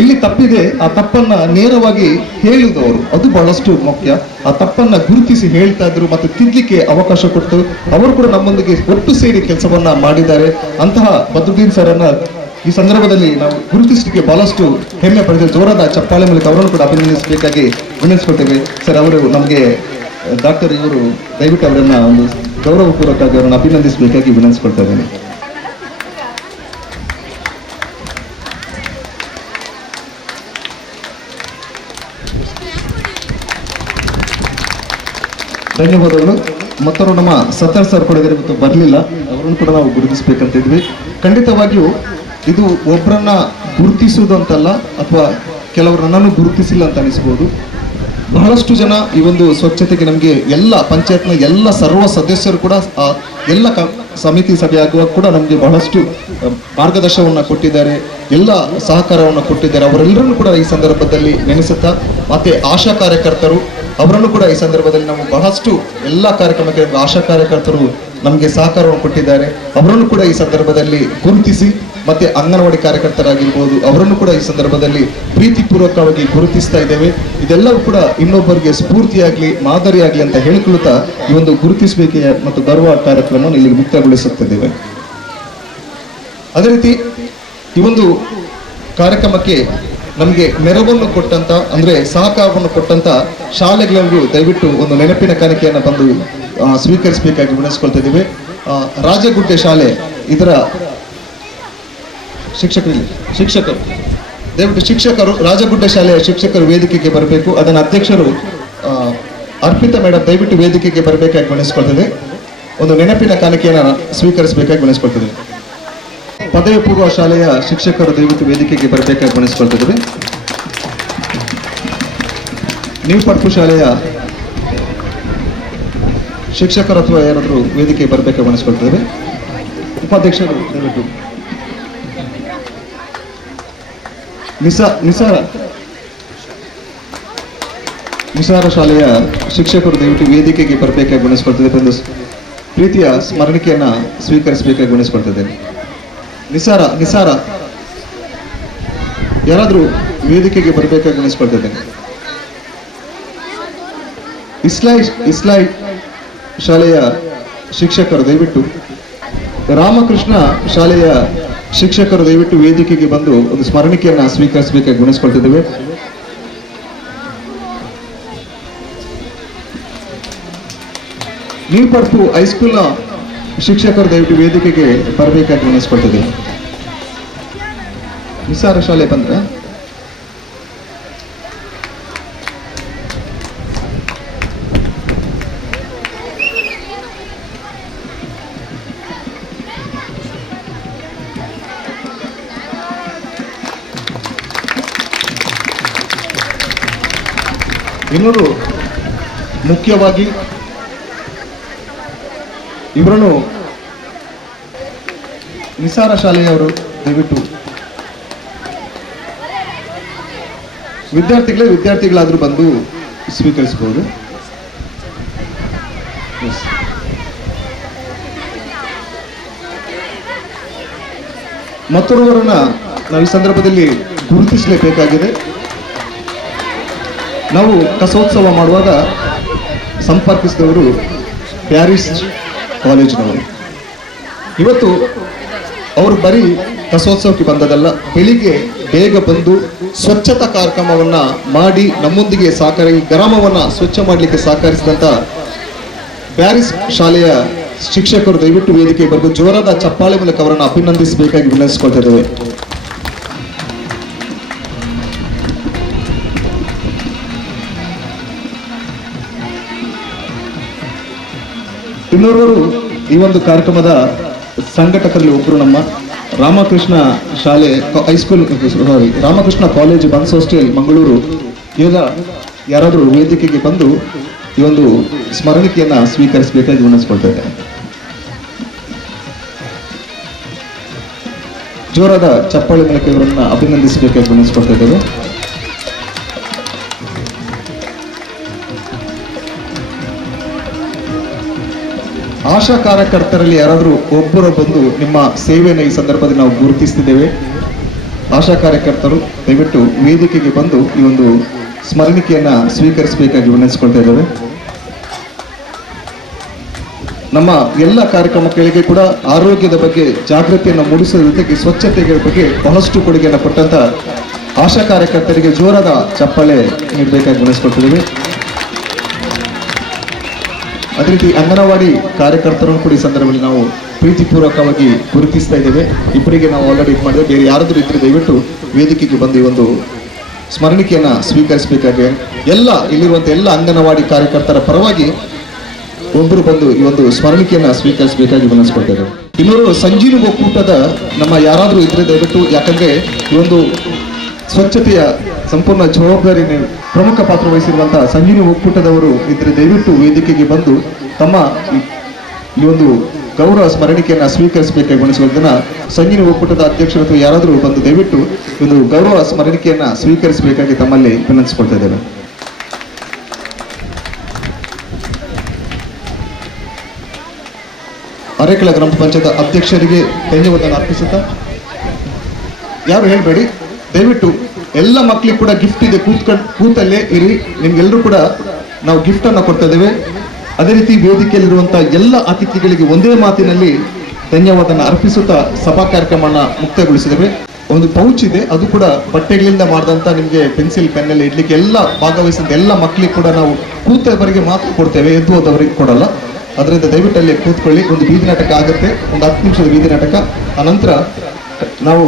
ಎಲ್ಲಿ ತಪ್ಪಿದೆ ಆ ತಪ್ಪನ್ನ ನೇರವಾಗಿ ಹೇಳುವುದವರು, ಅದು ಬಹಳಷ್ಟು ಮುಖ್ಯ. ಆ ತಪ್ಪನ್ನ ಗುರುತಿಸಿ ಹೇಳ್ತಾ ಇದ್ರು ಮತ್ತು ತಿದ್ದಲಿಕ್ಕೆ ಅವಕಾಶ ಕೊಟ್ಟು ಅವರು ಕೂಡ ನಮ್ಮೊಂದಿಗೆ ಒಟ್ಟು ಸೇರಿ ಕೆಲಸವನ್ನ ಮಾಡಿದ್ದಾರೆ. ಅಂತಹ ಬದ್ರುದ್ದೀನ್ ಸರ್ ಅನ್ನ ಈ ಸಂದರ್ಭದಲ್ಲಿ ನಾವು ಗುರುತಿಸಲಿಕ್ಕೆ ಬಹಳಷ್ಟು ಹೆಮ್ಮೆ ಪಡೆದ ಜೋರಾದ ಚಪ್ಪಾಳೆ ಮೂಲಕ ಅವರನ್ನು ಕೂಡ ಅಭಿನಂದಿಸಬೇಕಾಗಿ ವಿನಂತಿಸ್ಕೊಳ್ತೇವೆ. ಸರ್ ಅವರು ನಮಗೆ ಡಾಕ್ಟರ್ ಇವರು ದಯವಿಟ್ಟು ಅವರನ್ನ ಒಂದು ಗೌರವಪೂರ್ವಕವಾಗಿ ಅವರನ್ನು ಅಭಿನಂದಿಸಬೇಕಾಗಿ ವಿನಂತಿಸ್ಕೊಳ್ತಾ ಇದ್ದೇನೆ. ಧನ್ಯವಾದಗಳು. ಮತ್ತವರು ನಮ್ಮ ಸತ್ತರ್ ಸರ್ ಕೂಡ ಇದ್ದಾರೆ, ಮತ್ತು ಬರಲಿಲ್ಲ, ಅವರನ್ನು ಕೂಡ ನಾವು ಗುರುತಿಸಬೇಕಂತ ಇದ್ವಿ. ಖಂಡಿತವಾಗಿಯೂ ಇದು ಒಬ್ಬರನ್ನ ಗುರುತಿಸುವುದು ಅಂತಲ್ಲ, ಅಥವಾ ಕೆಲವರು ನನ್ನನ್ನು ಗುರುತಿಸಿಲ್ಲ ಅಂತ ಅನಿಸ್ಬೋದು. ಬಹಳಷ್ಟು ಜನ ಈ ಒಂದು ಸ್ವಚ್ಛತೆಗೆ ನಮಗೆ ಎಲ್ಲ ಪಂಚಾಯತ್ನ ಎಲ್ಲ ಸರ್ವ ಸದಸ್ಯರು ಕೂಡ ಎಲ್ಲ ಸಮಿತಿ ಸಭೆ ಆಗುವಾಗ ಕೂಡ ನಮಗೆ ಬಹಳಷ್ಟು ಮಾರ್ಗದರ್ಶನವನ್ನು ಕೊಟ್ಟಿದ್ದಾರೆ, ಎಲ್ಲ ಸಹಕಾರವನ್ನು ಕೊಟ್ಟಿದ್ದಾರೆ. ಅವರೆಲ್ಲರನ್ನು ಕೂಡ ಈ ಸಂದರ್ಭದಲ್ಲಿ ನೆನೆಸುತ್ತಾ, ಮತ್ತೆ ಆಶಾ ಕಾರ್ಯಕರ್ತರು ಅವರನ್ನು ಕೂಡ ಈ ಸಂದರ್ಭದಲ್ಲಿ ನಾವು ಬಹಳಷ್ಟು ಎಲ್ಲ ಕಾರ್ಯಕ್ರಮಕ್ಕೆ ಆಶಾ ಕಾರ್ಯಕರ್ತರು ನಮಗೆ ಸಹಕಾರವನ್ನು ಕೊಟ್ಟಿದ್ದಾರೆ. ಅವರನ್ನು ಕೂಡ ಈ ಸಂದರ್ಭದಲ್ಲಿ ಗುರುತಿಸಿ, ಮತ್ತೆ ಅಂಗನವಾಡಿ ಕಾರ್ಯಕರ್ತರಾಗಿರ್ಬೋದು ಅವರನ್ನು ಕೂಡ ಈ ಸಂದರ್ಭದಲ್ಲಿ ಪ್ರೀತಿಪೂರ್ವಕವಾಗಿ ಗುರುತಿಸ್ತಾ ಇದ್ದೇವೆ. ಇದೆಲ್ಲವೂ ಕೂಡ ಇನ್ನೊಬ್ಬರಿಗೆ ಸ್ಫೂರ್ತಿಯಾಗಲಿ ಮಾದರಿಯಾಗಲಿ ಅಂತ ಹೇಳಿಕೊಳ್ಳುತ್ತಾ ಈ ಒಂದು ಗುರುತಿಸುವಿಕೆ ಮತ್ತು ಗೌರವ ಕಾರ್ಯಕ್ರಮವನ್ನು ಇಲ್ಲಿ ಮುಕ್ತಾಯಗೊಳಿಸುತ್ತಿದ್ದೇವೆ. ಅದೇ ರೀತಿ ಈ ಒಂದು ಕಾರ್ಯಕ್ರಮಕ್ಕೆ ನಮಗೆ ನೆರವನ್ನು ಕೊಟ್ಟಂತ ಅಂದ್ರೆ ಸಹಕಾರವನ್ನು ಕೊಟ್ಟಂತ ಶಾಲೆಗಳಿಗೂ ದಯವಿಟ್ಟು ಒಂದು ನೆನಪಿನ ಕಾಣಿಕೆಯನ್ನು ಬಂದು ಸ್ವೀಕರಿಸಬೇಕಾಗಿ ವಿನಂತಿಸಿಕೊಳ್ತಿದ್ದೇವೆ. ರಾಜಗುಡ್ಡೆ ಶಾಲೆ ಇದರ ಶಿಕ್ಷಕರು ದಯವಿಟ್ಟು ಶಿಕ್ಷಕರು ರಾಜಗುಡ್ಡೆ ಶಾಲೆಯ ಶಿಕ್ಷಕರು ವೇದಿಕೆಗೆ ಬರಬೇಕು. ಅದನ್ನ ಅಧ್ಯಕ್ಷರು ಅರ್ಪಿತಾ ಮೇಡಮ್ ದಯವಿಟ್ಟು ವೇದಿಕೆಗೆ ಬರಬೇಕಾಗಿ ವಿನಂತಿಸಿಕೊಳ್ತಿದೆ. ಒಂದು ನೆನಪಿನ ಕಾಣಿಕೆಯನ್ನು ಸ್ವೀಕರಿಸಬೇಕಾಗಿ ವಿನಂತಿಸಿಕೊಳ್ತಿದೆ. ಪದವಿ ಪೂರ್ವ ಶಾಲೆಯ ಶಿಕ್ಷಕರು ದಯವಿಟ್ಟು ವೇದಿಕೆಗೆ ಬರಬೇಕಾಗಿ ವಿನಂತಿಸಿಕೊಳ್ತಿದ್ದೇವೆ. ನ್ಯೂ ಪಡ್ಪು ಶಾಲೆಯ ಶಿಕ್ಷಕರು ಅಥವಾ ಯಾರಾದರೂ ವೇದಿಕೆಗೆ ಬರಬೇಕಾಗಿ ವಿನಂತಿಸಿಕೊಳ್ತಿದ್ದೇವೆ. ಉಪಾಧ್ಯಕ್ಷರು ದಯವಿಟ್ಟು ನಿಸಾರ ಶಾಲೆಯ ಶಿಕ್ಷಕರು ದಯವಿಟ್ಟು ವೇದಿಕೆಗೆ ಬರಬೇಕಾಗಿ ವಿನಂತಿಸಿಕೊಳ್ತಿದ್ದೇವೆ. ಒಂದು ಪ್ರೀತಿಯ ಸ್ಮರಣಿಕೆಯನ್ನ ಸ್ವೀಕರಿಸಬೇಕಾಗಿ ವಿನಂತಿಸಿಕೊಳ್ತಿದ್ದೇನೆ. ನಿಸಾರ ಯಾರಾದರೂ ವೇದಿಕೆಗೆ ಬರಬೇಕಾಗಿ ವಿನಂತಿಸಿಕೊಳ್ತಿದ್ದೇನೆ. ಇಸ್ಲಾಯಿ ಶಾಲೆಯ ಶಿಕ್ಷಕರು ದಯವಿಟ್ಟು, ರಾಮಕೃಷ್ಣ ಶಾಲೆಯ ಶಿಕ್ಷಕರು ದಯವಿಟ್ಟು ವೇದಿಕೆಗೆ ಬಂದು ಒಂದು ಸ್ಮರಣಿಕೆಯನ್ನ ಸ್ವೀಕರಿಸಬೇಕಾಗಿ ವಿನಂತಿಸಿಕೊಳ್ತಿದ್ದೇವೆ. ನ್ಯೂ ಪಡ್ಪು ಹೈಸ್ಕೂಲ್ನ ಶಿಕ್ಷಕರು ದಯವಿಟ್ಟು ವೇದಿಕೆಗೆ ಬರಬೇಕಾಗಿ ವಿನಂತಿಸಿಕೊಳ್ತಿದ್ದೇವೆ. ನಿಸಾರ ಶಾಲೆ ಬಂದ್ರೆ ಇನ್ನೂರು ಮುಖ್ಯವಾಗಿ ಇವರನ್ನು ನಿಸಾರ ಶಾಲೆಯವರು ದಯವಿಟ್ಟು ವಿದ್ಯಾರ್ಥಿಗಳಾದರೂ ಬಂದು ಸ್ವೀಕರಿಸಬಹುದು. ಮತ್ತೊಬ್ಬರನ್ನ ನಾವು ಈ ಸಂದರ್ಭದಲ್ಲಿ ಗುರುತಿಸಲೇಬೇಕಾಗಿದೆ. ನಾವು ಕಸೋತ್ಸವ ಮಾಡುವಾಗ ಸಂಪರ್ಕಿಸಿದವರು ಪ್ಯಾರಿಸ್ ಕಾಲೇಜಿನವರು. ಇವತ್ತು ಅವರು ಬರೀ ಕಸೋತ್ಸವಕ್ಕೆ ಬಂದದಲ್ಲ, ಬೆಳಿಗ್ಗೆ ಬೇಗ ಬಂದು ಸ್ವಚ್ಛತಾ ಕಾರ್ಯಕ್ರಮವನ್ನ ಮಾಡಿ ನಮ್ಮೊಂದಿಗೆ ಗ್ರಾಮವನ್ನ ಸ್ವಚ್ಛ ಮಾಡಲಿಕ್ಕೆ ಸಹಕರಿಸಿದಂತ ಪ್ಯಾರಿಸ್ ಶಾಲೆಯ ಶಿಕ್ಷಕರು ದಯವಿಟ್ಟು ವೇದಿಕೆ ಬರಬೇಕು. ಜೋರಾದ ಚಪ್ಪಾಳೆ ಮೂಲಕ ಅವರನ್ನು ಅಭಿನಂದಿಸಬೇಕಾಗಿ ವಿನಂತಿಸಿಕೊಳ್ತಾ ಇದ್ದೇವೆ. ಇನ್ನೋರ್ವರು ಈ ಒಂದು ಕಾರ್ಯಕ್ರಮದ ಸಂಘಟಕರಲ್ಲಿ ಒಬ್ಬರು ನಮ್ಮ ರಾಮಕೃಷ್ಣ ಶಾಲೆ high school Ramakrishna college Bunts hostel Mangaluru. ಈಗ ಯಾರಾದರೂ ವೇದಿಕೆಗೆ ಬಂದು ಈ ಒಂದು ಸ್ಮರಣಿಕೆಯನ್ನ ಸ್ವೀಕರಿಸಬೇಕಾಗಿ ವಿನಂತಿಸಿಕೊಳ್ತಾ ಇದ್ದಾರೆ. ಜೋರಾದ ಚಪ್ಪಾಳೆ ಮೂಲಕ ಇವರನ್ನ ಅಭಿನಂದಿಸಬೇಕಾಗಿ ವಿನಂತಿಸಿಕೊಳ್ತಾ ಇದ್ದೇವೆ. ಆಶಾ ಕಾರ್ಯಕರ್ತರಲ್ಲಿ ಯಾರಾದರೂ ಒಬ್ಬರು ಬಂದು ನಿಮ್ಮ ಸೇವೆಯನ್ನು ಈ ಸಂದರ್ಭದಲ್ಲಿ ನಾವು ಗುರುತಿಸ್ತಿದ್ದೇವೆ. ಆಶಾ ಕಾರ್ಯಕರ್ತರು ದಯವಿಟ್ಟು ವೇದಿಕೆಗೆ ಬಂದು ಈ ಒಂದು ಸ್ಮರಣಿಕೆಯನ್ನ ಸ್ವೀಕರಿಸಬೇಕಾಗಿ ವಿನಂತಿಸಿಕೊಳ್ತಾ ಇದ್ದೇವೆ. ನಮ್ಮ ಎಲ್ಲ ಕಾರ್ಯಕ್ರಮಗಳಿಗೆ ಕೂಡ ಆರೋಗ್ಯದ ಬಗ್ಗೆ ಜಾಗೃತಿಯನ್ನು ಮೂಡಿಸುವ ಜೊತೆಗೆ ಸ್ವಚ್ಛತೆಯ ಬಗ್ಗೆ ಬಹಳಷ್ಟು ಕೊಡುಗೆಯನ್ನು ಕೊಟ್ಟಂತ ಆಶಾ ಕಾರ್ಯಕರ್ತರಿಗೆ ಜೋರಾದ ಚಪ್ಪಾಳೆ ನೀಡಬೇಕಾಗಿ ವಿನಂತಿಸಿಕೊಳ್ತಿದ್ದೇವೆ. ಅದೇ ರೀತಿ ಅಂಗನವಾಡಿ ಕಾರ್ಯಕರ್ತರನ್ನು ಕೂಡ ಈ ಸಂದರ್ಭದಲ್ಲಿ ನಾವು ಪ್ರೀತಿಪೂರ್ವಕವಾಗಿ ಗುರುತಿಸ್ತಾ ಇದ್ದೇವೆ. ಇಬ್ಬರಿಗೆ ನಾವು ಆಲ್ರೆಡಿ ಇದು ಮಾಡಿದ್ರೆ ಬೇರೆ ಯಾರಾದರೂ ಇದ್ರೆ ದಯವಿಟ್ಟು ವೇದಿಕೆಗೆ ಬಂದು ಈ ಒಂದು ಸ್ಮರಣಿಕೆಯನ್ನ ಸ್ವೀಕರಿಸಬೇಕಾಗಿ ಇಲ್ಲಿರುವಂಥ ಎಲ್ಲ ಅಂಗನವಾಡಿ ಕಾರ್ಯಕರ್ತರ ಪರವಾಗಿ ಒಬ್ಬರು ಬಂದು ಈ ಒಂದು ಸ್ಮರಣಿಕೆಯನ್ನ ಸ್ವೀಕರಿಸಬೇಕಾಗಿ ವಿನಂತಿಸಿಕೊಳ್ತಾ ಇದ್ದೇವೆ. ಇನ್ನೂರು ಸಂಜೀವಿ ಒಕ್ಕೂಟದ ನಮ್ಮ ಯಾರಾದರೂ ಇದ್ರೆ ದಯವಿಟ್ಟು, ಯಾಕಂದ್ರೆ ಈ ಒಂದು ಸ್ವಚ್ಛತೆಯ ಸಂಪೂರ್ಣ ಜವಾಬ್ದಾರಿ ಪ್ರಮುಖ ಪಾತ್ರ ವಹಿಸಿರುವಂತಹ ಸಂಜೀವಿ ಒಕ್ಕೂಟದವರು ಇದ್ರೆ ದಯವಿಟ್ಟು ವೇದಿಕೆಗೆ ಬಂದು ತಮ್ಮ ಈ ಒಂದು ಗೌರವ ಸ್ಮರಣಿಕೆಯನ್ನ ಸ್ವೀಕರಿಸಬೇಕಾಗಿ ವಿನಂತಿಸಿಕೊಳ್ಳೋದನ್ನ ಸಂಜೀವಿ ಒಕ್ಕೂಟದ ಅಧ್ಯಕ್ಷರು ಅಥವಾ ಯಾರಾದರೂ ಬಂದು ದಯವಿಟ್ಟು ಒಂದು ಗೌರವ ಸ್ಮರಣಿಕೆಯನ್ನ ಸ್ವೀಕರಿಸಬೇಕಾಗಿ ತಮ್ಮಲ್ಲಿ ವಿನಂತಿಸಿಕೊಳ್ತಾ ಇದ್ದೇವೆ. ಅರೆಕಳ ಗ್ರಾಮ ಪಂಚಾಯತ್ ಅಧ್ಯಕ್ಷರಿಗೆ ಧನ್ಯವಾದ ಅರ್ಪಿಸುತ್ತಾ, ಯಾರು ಹೇಳಬೇಡಿ, ದಯವಿಟ್ಟು ಎಲ್ಲ ಮಕ್ಕಳಿಗೆ ಕೂಡ ಗಿಫ್ಟ್ ಇದೆ, ಕೂತಲ್ಲೇ ಇರಿ. ನಿಮ್ಗೆಲ್ಲರೂ ಕೂಡ ನಾವು ಗಿಫ್ಟ್ ಅನ್ನು ಕೊಡ್ತಾ ಇದ್ದೇವೆ. ಅದೇ ರೀತಿ ವೇದಿಕೆಯಲ್ಲಿರುವಂತಹ ಎಲ್ಲ ಅತಿಥಿಗಳಿಗೆ ಒಂದೇ ಮಾತಿನಲ್ಲಿ ಧನ್ಯವಾದ ಅರ್ಪಿಸುತ್ತಾ ಸಭಾ ಕಾರ್ಯಕ್ರಮನ ಮುಕ್ತಾಯಗೊಳಿಸಿದ್ದೇವೆ. ಒಂದು ಪೌಚ್ ಇದೆ, ಅದು ಕೂಡ ಬಟ್ಟೆಗಳಿಂದ ಮಾಡಿದಂತ ನಿಮಗೆ ಪೆನ್ಸಿಲ್ ಪೆನ್ ಎಲ್ಲ ಇಡ್ಲಿಕ್ಕೆ ಎಲ್ಲ ಭಾಗವಹಿಸಿದ ಎಲ್ಲ ಮಕ್ಕಳಿಗೆ ಕೂಡ ನಾವು ಕೂತವರಿಗೆ ಮಾತ್ರ ಕೊಡ್ತೇವೆ, ಎದ್ದು ಹೋದವರಿಗೆ ಕೊಡಲ್ಲ. ಅದರಿಂದ ದಯವಿಟ್ಟು ಅಲ್ಲಿ ಕೂತ್ಕೊಳ್ಳಿ. ಒಂದು ಬೀದಿ ನಾಟಕ ಆಗುತ್ತೆ, ಒಂದು 10 ನಿಮಿಷದ ಬೀದಿ ನಾಟಕ. ಆನಂತರ ನಾವು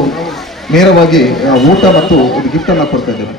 ನೇರವಾಗಿ ಊಟ ಮತ್ತು ಒಂದು ಗಿಫ್ಟ್ ಅನ್ನು ಕೊಡ್ತಾ ಇದ್ದೇವೆ.